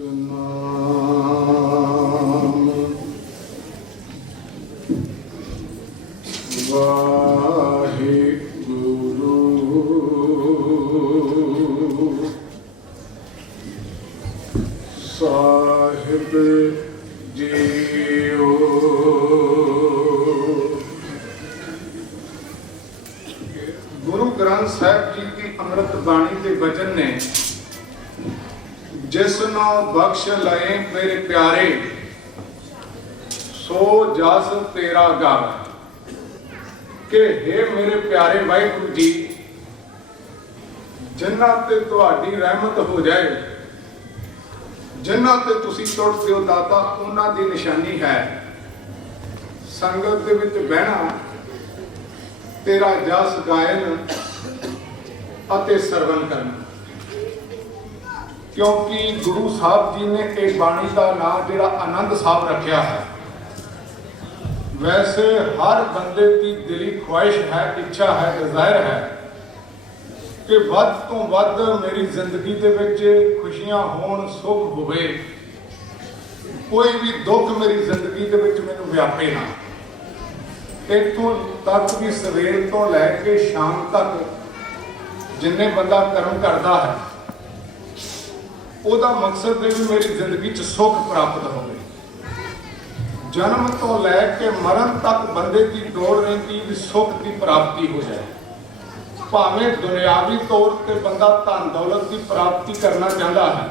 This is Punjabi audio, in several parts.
ਸਤਿਨਾਮ ਵਾਹਿਗੁਰੂ ਸਾਹਿਬ ਜੀਓ। गुरु ग्रंथ साहिब जी की अमृत बाणी के वचन ने जिसनो बख्श लए मेरे प्यारे सो जस तेरा गावे कि हे मेरे प्यारे वाहिगुरु जी जिन्हां ते तुहाडी रहमत हो जाए जिन्हां ते तुसीं तुरदे हो दाता उन्हां दी निशानी है संगत दे विच बहना तेरा जस गायन अते सरवण करना। क्योंकि गुरु साहब जी ने एक बाणी का नाम जिहड़ा आनंद साहब रखा है। वैसे हर बंदे की दिली ख्वाहिश है, इच्छा है, डिजायर है कि वध तो वध मेरी जिंदगी दे विच खुशियां होण, सुख होवे, कोई भी दुख मेरी जिंदगी दे विच मैनूं व्यापे ना। इत्थों तक भी सवेर तो लैके शाम तक जिन्ने बंदा कर्म करता है ਉਹਦਾ मकसद है भी मेरी जिंदगी च सुख प्राप्त हो। जन्म तो लैके मरण तक बंदे की दौड़ रहती भी सुख की प्राप्ति हो जाए। भावें दुनियावी तौर पर बंदा धन दौलत की प्राप्ति करना चाहता है,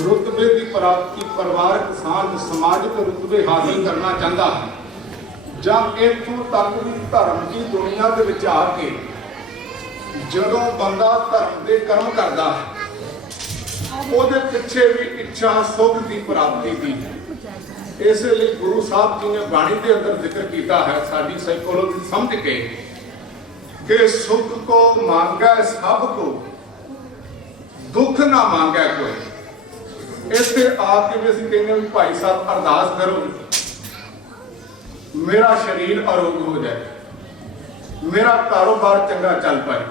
रुतबे की प्राप्ति, परिवारक सांझ, समाजिक रुतबे हासिल करना चाहता है, जब इतों तक भी धर्म की दुनिया के विच आके जदों बंदा धर्म के कर्म करता है ਉਹਦੇ ਪਿੱਛੇ भी इच्छा सुख की प्राप्ति की है। इसलिए गुरु साहब जी ने बाणी के अंदर जिक्र किया है साड़ी साइकोलॉजी समझ के कि सुख को मांगा सब को, दुख ना मांगा कोई। इसे आके भी असं कहने भाई साहब अरदास करो मेरा शरीर आरोग हो जाए, मेरा कारोबार चंगा चल पाए,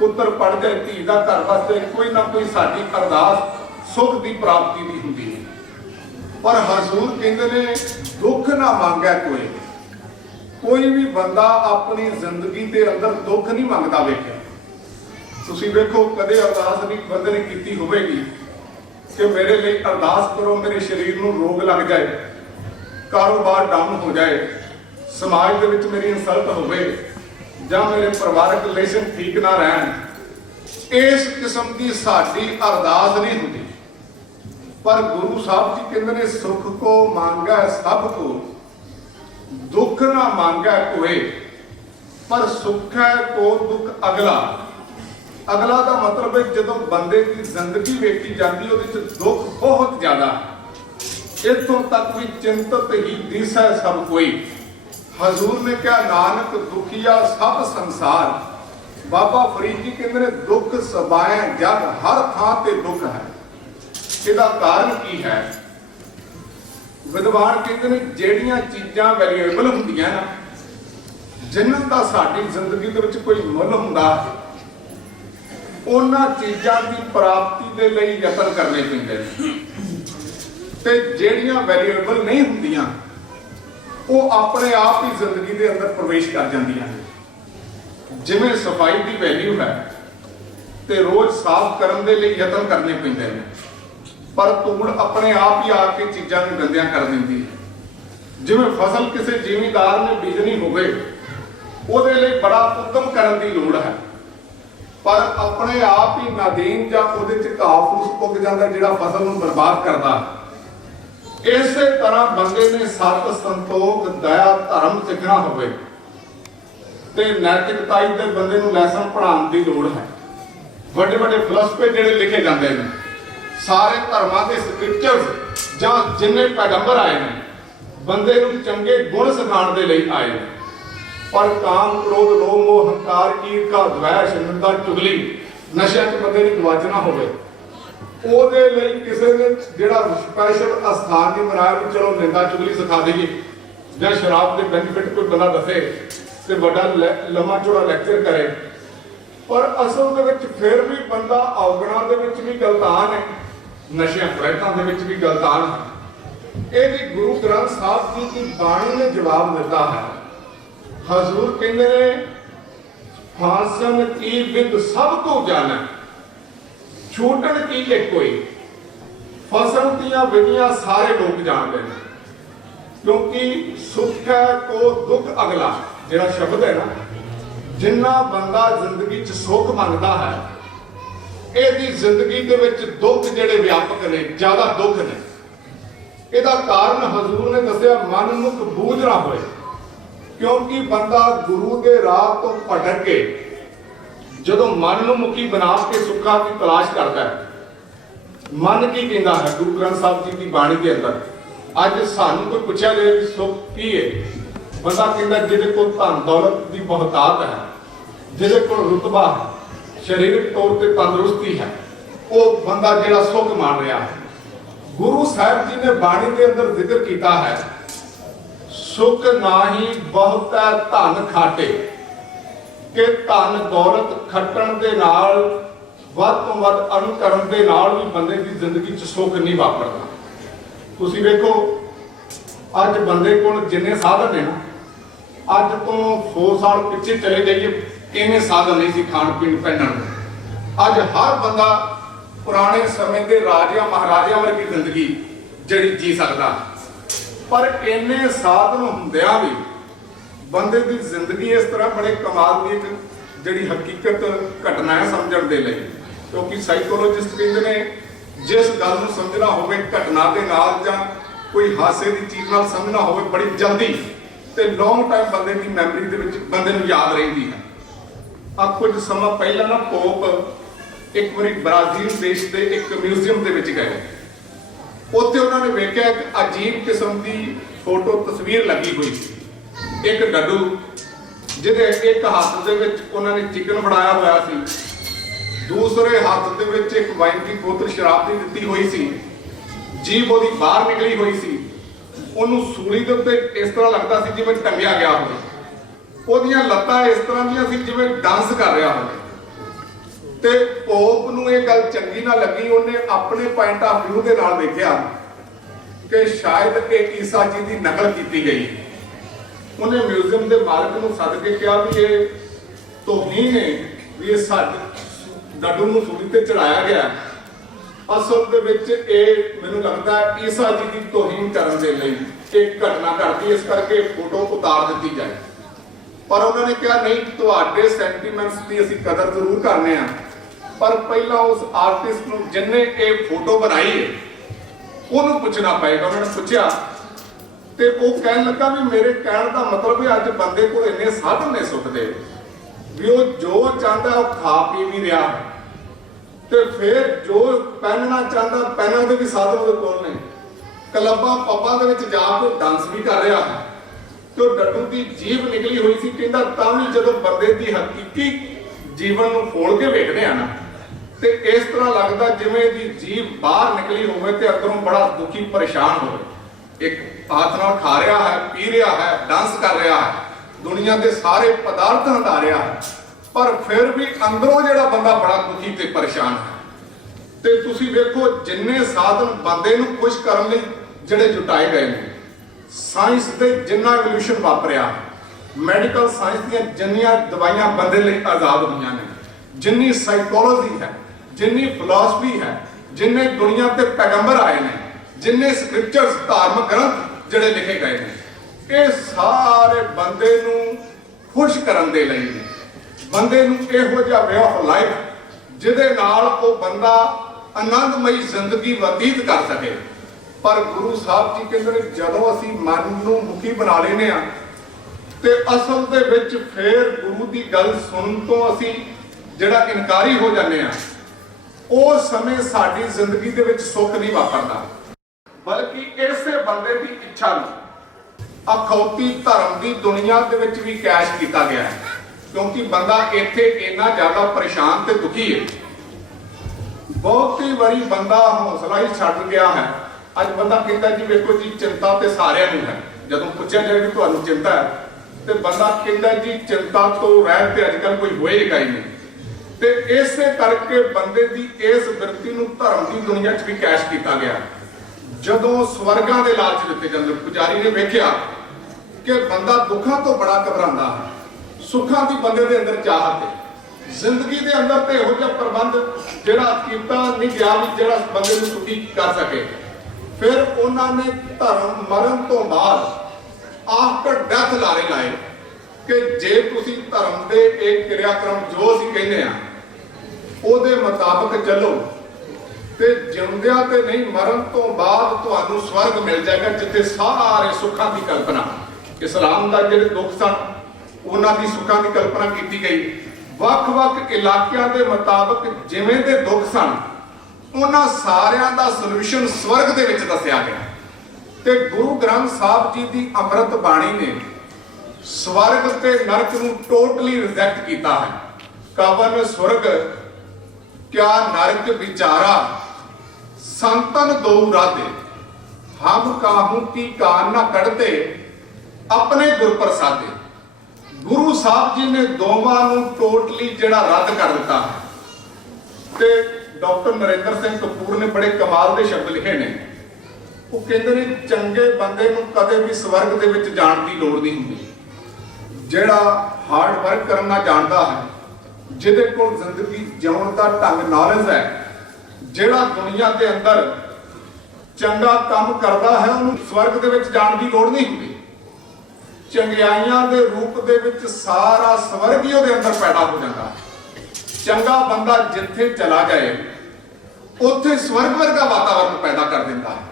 पुत्र पढ़ जाए, धी का घर वास्ते कोई ना कोई साडी अरदास सुख की प्राप्ति की होंगी है। पर हजूर कहते ने दुख ना मांगा कोई। कोई भी बंदा अपनी जिंदगी के अंदर दुख नहीं मंगता वेख्या। तुसीं वेखो कदे अरदास नहीं बंदे ने की होगी कि मेरे लिए अरदास करो मेरे शरीर में रोग लग जाए, कारोबार डाउन हो जाए, समाज के विच मेरी इंसल्ट होवे जां मेरे परिवारक रिलेशन ठीक ना रहन। इस किस्म की साडी अरदास नहीं होती। पर गुरु साहब जी कहते ने सुख को मांगा सब को, दुख ना मांगा कोई, पर सुख है को दुख अगला। अगला का मतलब है जदों बंदे की जिंदगी वेखी जाती है उहदे विच दुख बहुत ज्यादा। इतों तक भी चिंतित ही दिसै सब कोई। हजूर ने कहा नानक दुखिया सब संसार। बाबा फरीद जी कहते हैं दुख सबाए जग हर थां ते दुख है। इसका कारण की है? विद्वान कहते हैं ਜਿਹੜੀਆਂ चीज़ां वैल्यूएबल ਹੁੰਦੀਆਂ ना, जिन्हां दा साडी जिंदगी दे विच कोई मुੱਲ ਹੁੰਦਾ ਉਹਨਾਂ चीज़ां की प्राप्ति दे लई यतन करने पैंदे ने। ते ਜਿਹੜੀਆਂ वैल्यूएबल नहीं ਹੁੰਦੀਆਂ वो अपने आप ही जिंदगी के अंदर प्रवेश कर जांदियां ने। जिवें सफाई की वैल्यू है तो रोज साफ करने के लिए यतन करने पैंदे ने, पर धूड़ अपने आप ही आके चीज़ों को गंदियां कर देंदी है। जिवें फसल किसी जिमीदार ने बीजनी होवे ਉਹਦੇ ਲਈ बड़ा उद्यम करने की लोड़ है, पर अपने आप ही नादीन जां ਉਹਦੇ ਚ घाह फूस पुग जाता जिहड़ा फसल ਨੂੰ बर्बाद करता। इस तरह बंदे ने सत संतोख दया धर्म सिखना होवे ते नैतिकताई दे बंदे नूं लैसन पढ़ाउण दी लोड़ है। बड़े बड़े फिलोसफे जिहड़े लिखे जाते हैं सारे धर्मां दे स्क्रिप्चर्स जां जिन्ने पैगंबर आए हैं बंदे नूं चंगे गुण सिखाउण दे लई आए हैं। पर काम क्रोध लोभ मोह हंकार ईर्खा द्वेष निंदा चुगली नशे च बंदे नूं गवाचना होवे ਉਹਦੇ ਲਈ ਕਿਸੇ ਨੇ ਜਿਹੜਾ ਸਪੈਸ਼ਲ ਅਸਥਾਨ ਨਹੀਂ ਬਣਾਇਆ ਵੀ ਚਲੋ ਨਿੰਦਾ ਚੁਗਲੀ ਸਿਖਾ ਦਈਏ ਜਾਂ ਸ਼ਰਾਬ ਦੇ ਬੈਨੀਫਿਟ ਕੋਈ ਬੰਦਾ ਦੱਸੇ ਤੇ ਵੱਡਾ ਲੰਮਾ ਚੌੜਾ ਲੈਕਚਰ ਕਰੇ। पर असल दे विच फिर भी बंदा औगणा दे विच भी गलतान है ਨਸ਼ਿਆਂ ਫਰੈਤਾਂ ਦੇ ਵਿੱਚ ਵੀ ਗਲਤਾਨ ਹੈ। ਇਹ ਵੀ ਗੁਰੂ ਗ੍ਰੰਥ ਸਾਹਿਬ ਜੀ ਦੀ ਬਾਣੀ ਨੇ ਜਵਾਬ ਦਿੱਤਾ ਹੈ। ਹਜ਼ੂਰ ਕਹਿੰਦੇ ਨੇ ਫਾਸਨ ਕੀ ਵਿਦ ਸਭ ਤੋਂ ਜਾਣੈ, ਛੂਟਣ ਕੀ ਇੱਕ ਕੋਈ। ਫਸਣ ਦੀਆਂ ਵਿਧੀਆਂ ਸਾਰੇ ਲੋਕ ਜਾਣਦੇ ਨੇ, ਕਿਉਂਕਿ ਸੁਖੈ ਕੋ ਦੁੱਖ ਅਗਲਾ ਜਿਹੜਾ ਸ਼ਬਦ ਹੈ ਨਾ, ਜਿੰਨਾ ਬੰਦਾ ਜ਼ਿੰਦਗੀ 'ਚ ਸੁੱਖ ਮੰਗਦਾ ਹੈ, ਇਹਦੀ ਜ਼ਿੰਦਗੀ ਦੇ ਵਿੱਚ ਦੁੱਖ ਜਿਹੜੇ ਵਿਆਪਕ ਨੇ, ਜ਼ਿਆਦਾ ਦੁੱਖ ਨੇ। ਇਹਦਾ ਕਾਰਨ ਹਜ਼ੂਰ ਨੇ ਦੱਸਿਆ ਮਨ ਨੂੰ ਬੂਝ ਨਾ ਹੋਏ, ਕਿਉਂਕਿ ਬੰਦਾ ਗੁਰੂ ਦੇ ਰਾਹ ਤੋਂ ਭਟਕ ਕੇ ਜਦੋਂ ਮਨ ਨੂੰ ਮੁਖੀ ਬਣਾ ਕੇ ਸੁੱਖਾਂ ਦੀ ਤਲਾਸ਼ ਕਰਦਾ ਹੈ, ਮਨ ਕੀ ਕਹਿੰਦਾ ਹੈ ਗੁਰੂ ਗ੍ਰੰਥ ਸਾਹਿਬ ਜੀ ਦੀ ਬਾਣੀ ਦੇ ਅੰਦਰ। ਅੱਜ ਸਾਨੂੰ ਕੋਈ ਪੁੱਛਿਆ ਜਾਏ ਵੀ ਸੁੱਖ ਕੀ ਹੈ, ਬੰਦਾ ਕਹਿੰਦਾ ਜਿਹਦੇ ਕੋਲ ਧਨ ਦੌਲਤ ਦੀ ਬਹੁਤਾਤ ਹੈ, ਜਿਹਦੇ ਕੋਲ ਰੁਤਬਾ ਹੈ, ਸਰੀਰਕ ਤੌਰ ਤੇ ਤੰਦਰੁਸਤੀ ਹੈ, ਉਹ ਬੰਦਾ ਜਿਹੜਾ ਸੁੱਖ ਮੰਨ ਰਿਹਾ ਹੈ। ਗੁਰੂ ਸਾਹਿਬ ਜੀ ਨੇ ਬਾਣੀ ਦੇ ਅੰਦਰ ਜ਼ਿਕਰ ਕੀਤਾ ਹੈ, ਸੁਖ ਨਾਹੀ ਬਹੁਤਾ ਧਨ ਖਾਟੇ, ਕਿ ਧਨ ਦੌਲਤ ਖੱਟਣ ਦੇ ਨਾਲ ਵੱਧ ਤੋਂ ਵੱਧ ਅਣ ਕਰਨ ਦੇ ਨਾਲ ਵੀ ਬੰਦੇ ਦੀ ਜ਼ਿੰਦਗੀ 'ਚ ਸੁੱਖ ਨਹੀਂ ਵਾਪਰਦਾ। ਤੁਸੀਂ ਵੇਖੋ ਅੱਜ ਬੰਦੇ ਕੋਲ ਜਿੰਨੇ ਸਾਧਨ ਨੇ ਨਾ, ਅੱਜ ਤੋਂ 100 ਸਾਲ ਪਿੱਛੇ ਚਲੇ ਜਾਈਏ ਇੰਨੇ ਸਾਧਨ ਨਹੀਂ ਸੀ ਖਾਣ ਪੀਣ ਪਹਿਨਣ ਦੇ। ਅੱਜ ਹਰ ਬੰਦਾ ਪੁਰਾਣੇ ਸਮੇਂ ਦੇ ਰਾਜਿਆਂ ਮਹਾਰਾਜਿਆਂ ਵਰਗੀ ਜ਼ਿੰਦਗੀ ਜਿਹੜੀ ਜੀ ਸਕਦਾ, ਪਰ ਇੰਨੇ ਸਾਧਨ ਹੁੰਦਿਆਂ ਵੀ ਬੰਦੇ ਦੀ ਜ਼ਿੰਦਗੀ ਇਸ ਤਰ੍ਹਾਂ ਬੜੇ ਕਮਾਲ ਦੀ ਇੱਕ ਜਿਹੜੀ ਹਕੀਕਤ ਘਟਨਾ ਹੈ ਸਮਝਣ ਦੇ ਲਈ। ਕਿਉਂਕਿ ਸਾਈਕੋਲੋਜਿਸਟ ਕਹਿੰਦੇ ਨੇ ਜਿਸ ਗੱਲ ਨੂੰ ਸਮਝਣਾ ਹੋਵੇ ਘਟਨਾ ਦੇ ਨਾਲ ਜਾਂ ਕੋਈ ਹਾਸੇ ਦੀ ਚੀਜ਼ ਨਾਲ ਸਮਝਣਾ ਹੋਵੇ ਬੜੀ ਜਲਦੀ ਤੇ ਲੌਂਗ ਟਾਈਮ ਬੰਦੇ ਦੀ ਮੈਮਰੀ ਦੇ ਵਿੱਚ ਬੰਦੇ ਨੂੰ ਯਾਦ ਰਹਿੰਦੀ ਹੈ। ਆ ਕੁਝ ਸਮਾਂ ਪਹਿਲਾਂ ਨਾ ਪੋਪ ਇੱਕ ਵਾਰੀ ਬ੍ਰਾਜ਼ੀਲ ਦੇਸ਼ ਦੇ ਇੱਕ ਮਿਊਜ਼ੀਅਮ ਦੇ ਵਿੱਚ ਗਏ। ਉੱਥੇ ਉਹਨਾਂ ਨੇ ਵੇਖਿਆ ਇੱਕ ਅਜੀਬ ਕਿਸਮ ਦੀ ਫੋਟੋ ਤਸਵੀਰ ਲੱਗੀ ਹੋਈ ਸੀ। ਇੱਕ ਡੱਡੂ ਜਿਹਦੇ ਇੱਕ ਹੱਥ ਦੇ ਵਿੱਚ ਉਹਨਾਂ ਨੇ ਚਿਕਨ ਬਣਾਇਆ ਹੋਇਆ ਸੀ, ਦੂਸਰੇ ਹੱਥ ਦੇ ਵਿੱਚ ਇੱਕ ਵਾਈਨ ਦੀ ਬੋਤਲ ਸ਼ਰਾਬ ਦੀ ਦਿੱਤੀ ਹੋਈ ਸੀ, ਜੀਭ ਉਹਦੀ ਬਾਹਰ ਨਿਕਲੀ ਹੋਈ ਸੀ। ਉਹਨੂੰ ਸੂਲੀ ਦੇ ਉੱਤੇ ਇਸ ਤਰ੍ਹਾਂ ਲੱਗਦਾ ਸੀ ਜਿਵੇਂ ਟੰਗਿਆ ਗਿਆ ਹੋਵੇ। ਉਹਦੀਆਂ ਲੱਤਾਂ ਇਸ ਤਰ੍ਹਾਂ ਦੀਆਂ ਸੀ ਜਿਵੇਂ ਡਾਂਸ ਕਰ ਰਿਹਾ ਹੋਵੇ। ਤੇ ਪੋਪ ਨੂੰ ਇਹ ਗੱਲ ਚੰਗੀ ਨਾ ਲੱਗੀ। ਉਹਨੇ ਆਪਣੇ ਪੁਆਇੰਟ ਆਫ ਵਿਊ ਦੇ ਨਾਲ ਦੇਖਿਆ ਕਿ ਸ਼ਾਇਦ ਇਹ ਈਸਾ ਜੀ ਦੀ ਨਕਲ ਕੀਤੀ ਗਈ। ਉਹਨੇ ਮਿਊਜ਼ੀਅਮ ਦੇ ਮਾਲਕ ਨੂੰ ਸੱਦ ਕੇ ਕਿਹਾ ਵੀ ਇਹ ਤੋਹੀਨ ਹੈ, ਵੀ ਇਹ ਸਾਡੇ ਡੱਡੂ ਨੂੰ ਸੂਲੀ ਤੇ ਚੜਾਇਆ ਗਿਆ। ਅਸਲ ਦੇ ਵਿੱਚ ਇਹ ਮੈਨੂੰ ਲੱਗਦਾ ਈਸਾ ਜੀ ਦੀ ਤੋਹੀਨ ਕਰਨ ਦੇ ਲਈ ਇੱਕ ਘਟਨਾ ਘਟਦੀ, ਇਸ ਕਰਕੇ ਫੋਟੋ ਉਤਾਰ ਦਿੱਤੀ ਜਾਏ। ਪਰ ਉਹਨਾਂ ਨੇ ਕਿਹਾ ਨਹੀਂ, ਤੁਹਾਡੇ ਸੈਂਟੀਮੈਂਟਸ ਦੀ ਅਸੀਂ ਕਦਰ ਜ਼ਰੂਰ ਕਰਨੇ ਆ, ਪਰ ਪਹਿਲਾਂ ਉਸ ਆਰਟਿਸਟ ਨੂੰ ਜਿਹਨੇ ਇਹ ਫੋਟੋ ਬਣਾਈ ਹੈ ਉਹਨੂੰ ਪੁੱਛਣਾ ਪਏਗਾ। ਉਹਨਾਂ ਨੇ ਪੁੱਛਿਆ ਤੇ ਉਹ ਕਹਿਣ ਲੱਗਾ ਵੀ ਮੇਰੇ ਕਹਿਣ ਦਾ ਮਤਲਬ ਹੈ ਅੱਜ ਬੰਦੇ ਕੋਲ ਇੰਨੇ ਸਾਧਨ ਨੇ ਸੁੱਖ ਦੇ ਵੀ ਉਹ ਜੋ ਚਾਹੁੰਦਾ ਉਹ ਖਾ ਪੀ ਵੀ ਰਿਹਾ, ਤੇ ਫਿਰ ਜੋ ਪਹਿਨਣਾ ਚਾਹੁੰਦਾ ਪਹਿਨਣ ਦੇ ਵੀ ਸਾਧਨ ਉਹਦੇ ਕੋਲ ਨੇ। ਕਲੱਬਾਂ ਪੱਬਾਂ ਦੇ ਵਿੱਚ ਜਾ ਕੇ ਡਾਂਸ ਵੀ ਕਰ ਰਿਹਾ ਹੈ। ਤੇ ਉਹ ਡੱਡੂ ਦੀ ਜੀਭ ਨਿਕਲੀ ਹੋਈ ਸੀ। ਕਹਿੰਦਾ ਤਾਂ ਵੀ ਜਦੋਂ ਬੰਦੇ ਦੀ ਹਕੀਕੀ ਜੀਵਨ ਨੂੰ ਫੋਲ ਕੇ ਵੇਖਦੇ ਆ ਨਾ, ਤੇ ਇਸ ਤਰ੍ਹਾਂ ਲੱਗਦਾ ਜਿਵੇਂ ਇਹਦੀ ਜੀਭ ਬਾਹਰ ਨਿਕਲੀ ਹੋਵੇ ਤੇ ਅੰਦਰੋਂ ਬੜਾ ਦੁਖੀ ਪਰੇਸ਼ਾਨ ਹੋਵੇ। ਇੱਕ ਹੱਥ ਨਾਲ ਖਾ ਰਿਹਾ ਹੈ, ਪੀ ਰਿਹਾ ਹੈ, ਡਾਂਸ ਕਰ ਰਿਹਾ ਹੈ, ਦੁਨੀਆ ਦੇ ਸਾਰੇ ਪਦਾਰਥ ਹੰਡਾ ਰਿਹਾ ਹੈ, ਪਰ ਫਿਰ ਵੀ ਅੰਦਰੋਂ ਜਿਹੜਾ ਬੰਦਾ ਬੜਾ ਦੁਖੀ ਤੇ ਪਰੇਸ਼ਾਨ ਹੈ। ਤੇ ਤੁਸੀਂ ਵੇਖੋ ਜਿੰਨੇ ਸਾਧਨ ਬੰਦੇ ਨੂੰ ਖੁਸ਼ ਕਰਨ ਲਈ ਜਿਹੜੇ ਜੁਟਾਏ ਗਏ ਨੇ, ਸਾਇੰਸ ਦੇ ਜਿੰਨਾ ਐਵੋਲੂਸ਼ਨ ਵਾਪਰਿਆ, ਮੈਡੀਕਲ ਸਾਇੰਸ ਦੀਆਂ ਜਿੰਨੀਆਂ ਦਵਾਈਆਂ ਬੰਦੇ ਲਈ ਆਜ਼ਾਦ ਹੋਈਆਂ ਨੇ, ਜਿੰਨੀ ਸਾਈਕੋਲੋਜੀ ਹੈ, ਜਿੰਨੀ ਫਿਲਾਸਫੀ ਹੈ, ਜਿੰਨੇ ਦੁਨੀਆ ਤੇ ਪੈਗੰਬਰ ਆਏ ਨੇ, ਜਿੰਨੇ ਸਕ੍ਰਿਪਚਰਸ ਧਾਰਮਿਕ ਗ੍ਰੰਥ ਜਿਹੜੇ ਲਿਖੇ ਗਏ ਨੇ, ਇਹ ਸਾਰੇ ਬੰਦੇ ਨੂੰ ਖੁਸ਼ ਕਰਨ ਦੇ ਲਈ ਨੇ। ਬੰਦੇ ਨੂੰ ਇਹੋ ਜਿਹਾ ਵੇ ਆਫ ਲਾਈਫ ਜਿਹਦੇ ਨਾਲ ਉਹ ਬੰਦਾ ਆਨੰਦਮਈ ਜ਼ਿੰਦਗੀ ਬਤੀਤ ਕਰ ਸਕੇ। ਪਰ ਗੁਰੂ ਸਾਹਿਬ ਜੀ ਕਹਿੰਦੇ ਨੇ ਜਦੋਂ ਅਸੀਂ ਮਨ ਨੂੰ ਮੁਖੀ ਬਣਾ ਲੈਨੇ ਆ ਤੇ ਅਸਲ ਦੇ ਵਿੱਚ ਫੇਰ ਗੁਰੂ ਦੀ ਗੱਲ ਸੁਣਨ ਤੋਂ ਅਸੀਂ ਜਿਹੜਾ ਇਨਕਾਰੀ ਹੋ ਜਾਂਦੇ ਆ, ਉਸ ਸਮੇਂ ਸਾਡੀ ਜ਼ਿੰਦਗੀ ਦੇ ਵਿੱਚ ਸੁੱਖ ਨਹੀਂ ਵਾਪਰਦਾ, ਬਲਕਿ ਇਸੇ ਬੰਦੇ ਦੀ ਇੱਛਾ ਨੂੰ ਅਖੌਤੀ ਧਰਮ ਦੀ ਦੁਨੀਆ ਦੇ ਵਿੱਚ ਵੀ ਕੈਸ਼ ਕੀਤਾ ਗਿਆ ਹੈ। ਕਿਉਂਕਿ ਬੰਦਾ ਇੱਥੇ ਇੰਨਾ ਜ਼ਿਆਦਾ ਪਰੇਸ਼ਾਨ ਤੇ ਦੁਖੀ ਹੈ। ਬਹੁਤੀ ਵਾਰੀ ਬੰਦਾ ਹੌਸਲਾ ਹੀ ਛੱਡ ਗਿਆ ਹੈ। ਅੱਜ ਬੰਦਾ ਕਹਿੰਦਾ ਜੀ ਵੇਖੋ ਜੀ ਚਿੰਤਾ ਤੇ ਸਾਰਿਆਂ ਨੂੰ ਹੈ। ਜਦੋਂ ਪੁੱਛਿਆ ਜਾਏ ਕਿ ਤੁਹਾਨੂੰ ਚਿੰਤਾ ਹੈ ਤੇ ਬੰਦਾ ਕਹਿੰਦਾ ਜੀ ਚਿੰਤਾ ਤੋਂ ਰਹਿਤ ਤੇ ਅੱਜ ਕੱਲ੍ਹ ਕੋਈ ਹੋਏਗਾ ਹੀ ਨਹੀਂ। ਤੇ ਇਸੇ ਕਰਕੇ ਬੰਦੇ ਦੀ ਇਸ ਬਿਰਤੀ ਨੂੰ ਧਰਮ ਦੀ ਦੁਨੀਆ 'ਚ ਵੀ ਕੈਸ਼ ਕੀਤਾ ਗਿਆ। ਜਦੋਂ ਸਵਰਗਾਂ ਦੇ ਲਾਲਚ ਦਿੱਤੇ ਜਾਂਦੇ, ਪੁਜਾਰੀ ਨੇ ਵੇਖਿਆ ਕਿ ਬੰਦਾ ਦੁੱਖਾਂ ਤੋਂ ਬੜਾ ਘਬਰਾਉਂਦਾ ਹੈ, ਸੁੱਖਾਂ ਦੀ ਬੰਦੇ ਦੇ ਅੰਦਰ ਚਾਹਤ ਹੈ, ਜ਼ਿੰਦਗੀ ਦੇ ਅੰਦਰ ਤੇ ਇਹੋ ਜਿਹਾ ਪ੍ਰਬੰਧ ਜਿਹੜਾ ਕੀਤਾ ਨਹੀਂ ਗਿਆ ਵੀ ਜਿਹੜਾ ਬੰਦੇ ਨੂੰ ਸੁਖੀ ਕਰ ਸਕੇ। ਫਿਰ ਉਹਨਾਂ ਨੇ ਧਰਮ ਮਰਨ ਤੋਂ ਬਾਅਦ ਆਫਟਰ ਡੈਥ ਲਾਰੇ ਲਾਏ ਕਿ ਜੇ ਤੁਸੀਂ ਧਰਮ ਦੇ ਇਹ ਕਿਰਿਆਕਰਮ ਜੋ ਅਸੀਂ ਕਹਿੰਦੇ ਆ ਉਹਦੇ ਮੁਤਾਬਕ ਚੱਲੋ ਤੇ ਜਿਉਂਦਿਆਂ ਤੇ ਨਹੀਂ ਮਰਨ ਤੋਂ ਬਾਅਦ ਤੁਹਾਨੂੰ ਸਵਰਗ ਮਿਲ ਜਾਏਗਾ, ਜਿੱਥੇ ਸਾਰੇ ਸੁੱਖਾਂ ਦੀ ਕਲਪਨਾ, ਇਸਲਾਮ ਦਾ ਜਿਹੜੇ ਦੁੱਖ ਸਨ ਉਹਨਾਂ ਦੀ ਸੁੱਖਾਂ ਦੀ ਕਲਪਨਾ ਕੀਤੀ ਗਈ। ਵੱਖ-ਵੱਖ ਇਲਾਕਿਆਂ ਦੇ ਮੁਤਾਬਕ ਜਿਵੇਂ ਦੇ ਦੁੱਖ ਸਨ ਉਹਨਾਂ ਸਾਰਿਆਂ ਦਾ ਸੋਲੂਸ਼ਨ ਸਵਰਗ ਦੇ ਵਿੱਚ ਦੱਸਿਆ ਗਿਆ। ਤੇ ਗੁਰੂ ਗ੍ਰੰਥ ਸਾਹਿਬ ਜੀ ਦੀ ਅੰਮ੍ਰਿਤ ਬਾਣੀ ਨੇ ਸਵਰਗ ਤੇ ਨਰਕ ਨੂੰ ਟੋਟਲੀ ਰਿਜੈਕਟ ਕੀਤਾ ਹੈ। ਕਵਨ ਸਵਰਗ ਕਿਆ ਨਰਕ ਵਿਚਾਰਾ ਸੰਤਨ ਦੋ ਰਾਧੇ, ਹਮ ਕਾਹੂ ਕੀ ਕਾਨ ਨਾ ਕੱਢਤੇ ਆਪਣੇ ਗੁਰ ਪ੍ਰਸਾਦੇ। ਗੁਰੂ ਸਾਹਿਬ ਜੀ ਨੇ ਦੋਵਾਂ ਨੂੰ ਟੋਟਲੀ ਜਿਹੜਾ ਰੱਦ ਕਰ ਦਿੱਤਾ ਹੈ। ਤੇ ਡਾਕਟਰ ਨਰਿੰਦਰ ਸਿੰਘ ਕਪੂਰ ਨੇ ਬੜੇ ਕਮਾਲ ਦੇ ਸ਼ਬਦ ਲਿਖੇ ਨੇ। ਉਹ ਕਹਿੰਦੇ ਨੇ ਚੰਗੇ ਬੰਦੇ ਨੂੰ ਕਦੇ ਵੀ ਸਵਰਗ ਦੇ ਵਿੱਚ ਜਾਣ ਦੀ ਲੋੜ ਨਹੀਂ ਹੁੰਦੀ। ਜਿਹੜਾ ਹਾਰਡ ਵਰਕ ਕਰਨਾ ਜਾਣਦਾ ਹੈ, ਜਿਹਦੇ ਕੋਲ ਜ਼ਿੰਦਗੀ ਜਿਉਣ ਦਾ ਢੰਗ ਨੌਲੇਜ ਹੈ, ਜਿਹੜਾ ਦੁਨੀਆ ਦੇ ਅੰਦਰ ਚੰਗਾ ਕੰਮ ਕਰਦਾ ਹੈ, ਉਹਨੂੰ ਸਵਰਗ ਦੇ ਵਿੱਚ ਜਾਣ ਦੀ ਲੋੜ ਨਹੀਂ ਹੁੰਦੀ। ਚੰਗਿਆਈਆਂ ਦੇ ਰੂਪ ਦੇ ਵਿੱਚ ਸਾਰਾ ਸਵਰਗ ਹੀ ਉਹਦੇ ਅੰਦਰ ਪੈਦਾ ਹੋ ਜਾਂਦਾ। ਚੰਗਾ ਬੰਦਾ ਜਿੱਥੇ ਚਲਾ ਜਾਏ ਉੱਥੇ ਸਵਰਗ ਵਰਗਾ ਵਾਤਾਵਰਨ ਪੈਦਾ ਕਰ ਦਿੰਦਾ ਹੈ।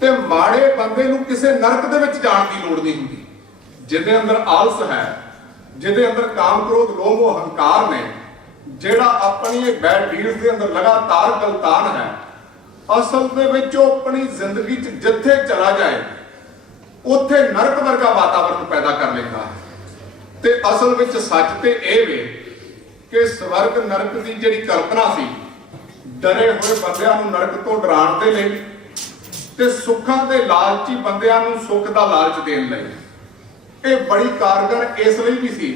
ਤੇ ਮਾੜੇ ਬੰਦੇ ਨੂੰ ਕਿਸੇ ਨਰਕ ਦੇ ਵਿੱਚ ਜਾਣ ਦੀ ਲੋੜ ਨਹੀਂ ਹੁੰਦੀ। ਜਿਹਦੇ ਅੰਦਰ ਆਲਸ ਹੈ, ਜਿਹਦੇ ਅੰਦਰ ਕਾਮ ਕ੍ਰੋਧ ਲੋਭ ਮੋਹ ਹੰਕਾਰ ਨੇ, ਜਿਹੜਾ ਆਪਣੀ ਇਹ ਬੈਡ ਡੀਲਸ ਦੇ ਅੰਦਰ ਲਗਾਤਾਰ ਗਲਤਾਨ ਹੈ, ਅਸਲ ਦੇ ਵਿੱਚ ਉਹ ਆਪਣੀ ਜ਼ਿੰਦਗੀ 'ਚ ਜਿੱਥੇ ਚਲਾ ਜਾਏ ਉੱਥੇ ਨਰਕ ਵਰਗਾ ਵਾਤਾਵਰਨ ਪੈਦਾ ਕਰ ਲੈਂਦਾ ਹੈ। ਤੇ ਅਸਲ ਵਿੱਚ ਸੱਚ ਤੇ ਇਹ ਵੇ ਕਿ ਸਵਰਗ ਨਰਕ ਦੀ ਜਿਹੜੀ ਕਲਪਨਾ ਸੀ, ਡਰੇ ਹੋਏ ਬੰਦਿਆਂ ਨੂੰ ਨਰਕ ਤੋਂ ਡਰਾਉਣ ਦੇ ਲਈ ਤੇ ਸੁੱਖਾਂ ਦੇ ਲਾਲਚੀ ਬੰਦਿਆਂ ਨੂੰ ਸੁੱਖ ਦਾ ਲਾਲਚ ਦੇਣ ਲਈ, ਇਹ ਬੜੀ ਕਾਰਗਰ ਇਸ ਲਈ ਵੀ ਸੀ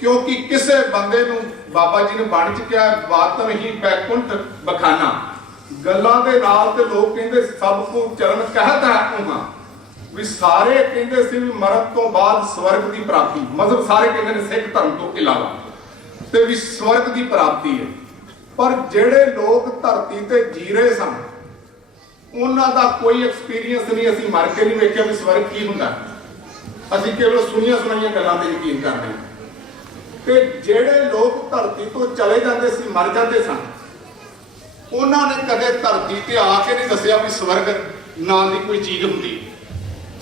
ਕਿਉਂਕਿ ਕਿਸੇ ਬੰਦੇ ਨੂੰ ਬਾਬਾ ਜੀ ਨੇ ਬਾਣੀ 'ਚ ਕਿਹਾ ਬਾਤਨ ਹੀ ਬੈਕੁੰਠ ਬਖਾਨਾ, ਗੱਲਾਂ ਦੇ ਨਾਲ ਤੇ ਲੋਕ ਕਹਿੰਦੇ ਸਭ ਨੂੰ ਚਰਨ ਕਹਿਤ ਹੈ ਉਹਾਂ, ਵੀ ਸਾਰੇ ਕਹਿੰਦੇ ਸੀ ਵੀ ਮਰਨ ਤੋਂ ਬਾਅਦ ਸਵਰਗ ਦੀ ਪ੍ਰਾਪਤੀ, ਮਤਲਬ ਸਾਰੇ ਕਹਿੰਦੇ ਨੇ ਸਿੱਖ ਧਰਮ ਤੋਂ ਇਲਾਵਾ ਤੇ ਵੀ ਸਵਰਗ ਦੀ ਪ੍ਰਾਪਤੀ ਹੈ। ਪਰ ਜਿਹੜੇ ਲੋਕ ਧਰਤੀ ਤੇ ਜੀ ਰਹੇ ਸਨ ਉਹਨਾਂ ਦਾ ਕੋਈ ਐਕਸਪੀਰੀਅੰਸ ਨਹੀਂ, ਅਸੀਂ ਮਰ ਕੇ ਨਹੀਂ ਵੇਖਿਆ ਵੀ ਸਵਰਗ ਕੀ ਹੁੰਦਾ। ਅਸੀਂ ਕੇਵਲ ਸੁਣੀਆਂ ਸੁਣਾਈਆਂ ਗੱਲਾਂ ਤੇ ਯਕੀਨ ਕਰਦੇ ਹਾਂ। ਤੇ ਜਿਹੜੇ ਲੋਕ ਧਰਤੀ ਤੋਂ ਚਲੇ ਜਾਂਦੇ ਸੀ, ਮਰ ਜਾਂਦੇ ਸਨ, ਉਹਨਾਂ ਨੇ ਕਦੇ ਧਰਤੀ ਤੇ ਆ ਕੇ ਨਹੀਂ ਦੱਸਿਆ ਵੀ ਸਵਰਗ ਨਾਂ ਦੀ ਕੋਈ ਚੀਜ਼ ਹੁੰਦੀ।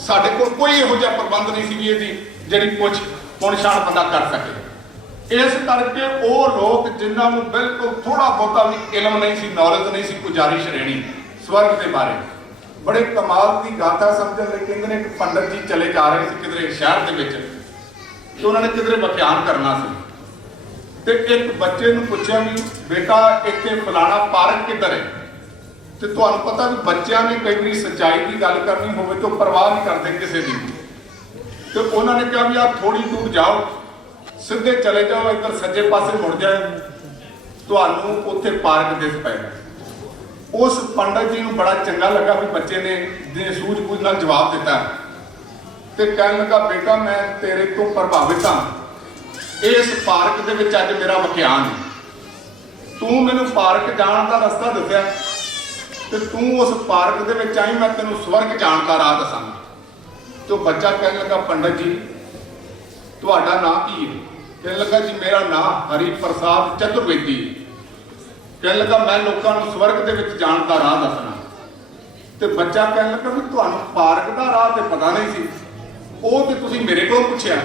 ਸਾਡੇ ਕੋਲ ਕੋਈ ਇਹੋ ਜਿਹਾ ਪ੍ਰਬੰਧ ਨਹੀਂ ਸੀ ਵੀ ਇਹਦੀ ਜਿਹੜੀ ਪੁੱਛ ਪੁਣਛਾਣ ਬੰਦਾ ਕਰ ਸਕੇ। ਇਸ ਕਰਕੇ ਉਹ ਲੋਕ ਜਿਨ੍ਹਾਂ ਨੂੰ ਬਿਲਕੁਲ ਥੋੜਾ ਬਹੁਤਾ ਵੀ ਇਲਮ ਨਹੀਂ ਸੀ, ਨੌਲੇਜ ਨਹੀਂ ਸੀ, ਗੁਜ਼ਾਰਿਸ਼ ਸ਼੍ਰੇਣੀ ਸਵਰਗ ਦੇ ਬਾਰੇ, ਬੜੇ ਕਮਾਲ ਦੀ ਗਾਥਾ ਸਮਝਣ ਲਈ ਕਹਿੰਦੇ ਨੇ ਕਿ ਪੰਡਤ ਜੀ ਚਲੇ ਜਾ ਰਹੇ ਸੀ ਕਿਧਰੇ ਸ਼ਹਿਰ ਦੇ ਵਿੱਚ ਤੇ ਉਹਨਾਂ ਨੇ ਕਿਧਰੇ ਵਿਖਿਆਨ ਕਰਨਾ ਸੀ। ਤੇ ਇੱਕ ਬੱਚੇ ਨੂੰ ਪੁੱਛਿਆ ਵੀ ਬੇਟਾ ਇੱਥੇ ਫਲਾਣਾ ਪਾਰਕ ਕਿੱਧਰ ਹੈ? ਤੇ ਤੁਹਾਨੂੰ ਪਤਾ ਵੀ ਬੱਚਿਆਂ ਨੇ ਕਈ ਵਾਰੀ ਸੱਚਾਈ ਦੀ ਗੱਲ ਕਰਨੀ ਹੋਵੇ ਤਾਂ ਪਰਵਾਹ ਨਹੀਂ ਕਰਦੇ ਕਿਸੇ ਦੀ। ਤੇ ਉਹਨਾਂ ਨੇ ਕਿਹਾ ਵੀ ਆਹ ਥੋੜੀ ਦੂਰ ਜਾਓ, ਸਿੱਧੇ ਚਲੇ ਜਾਓ, ਇੱਧਰ ਸੱਜੇ ਪਾਸੇ ਮੁੜ ਜਾਓ, ਤੁਹਾਨੂੰ ਉੱਥੇ ਪਾਰਕ ਦਿਸ ਪਏਗਾ। ਉਸ ਪੰਡਤ ਜੀ ਨੂੰ ਬੜਾ ਚੰਗਾ ਲੱਗਾ ਵੀ ਬੱਚੇ ਨੇ ਸੂਝ-ਬੂਝ ਨਾਲ ਜਵਾਬ ਦਿੱਤਾ ਤੇ ਕਹਿਣ ਲੱਗਾ ਬੇਟਾ ਮੈਂ ਤੇਰੇ ਤੋਂ ਪ੍ਰਭਾਵਿਤ ਹਾਂ, ਇਸ ਪਾਰਕ ਦੇ ਵਿੱਚ ਅੱਜ ਮੇਰਾ ਵਿਖਿਆਨ ਹੈ, ਤੂੰ ਮੈਨੂੰ ਪਾਰਕ ਜਾਣ ਦਾ ਰਸਤਾ ਦੱਸਿਆ ਤੇ ਤੂੰ ਉਸ ਪਾਰਕ ਦੇ ਵਿੱਚ ਆਈ, ਮੈਂ ਤੈਨੂੰ ਸਵਰਗ ਜਾਣ ਦਾ ਰਾਹ ਦੱਸਾਂਗਾ। ਤੇ ਬੱਚਾ ਕਹਿਣ ਲੱਗਾ ਪੰਡਤ ਜੀ ਤੁਹਾਡਾ ਨਾਂ ਕੀ ਹੈ? ਕਹਿਣ ਲੱਗਾ ਜੀ ਮੇਰਾ ਨਾਂ ਹਰੀ ਪ੍ਰਸਾਦ ਚਤੁਰਵੇਦੀ। ਕਹਿਣ ਲੱਗਾ ਮੈਂ ਲੋਕਾਂ ਨੂੰ ਸਵਰਗ ਦੇ ਵਿੱਚ ਜਾਣ ਦਾ ਰਾਹ ਦੱਸਣਾ। ਤੇ ਬੱਚਾ ਕਹਿਣ ਲੱਗਾ ਵੀ ਤੁਹਾਨੂੰ ਪਾਰਕ ਦਾ ਰਾਹ ਤੇ ਪਤਾ ਨਹੀਂ ਸੀ, ਉਹ ਤੇ ਤੁਸੀਂ ਮੇਰੇ ਕੋਲ ਪੁੱਛਿਆ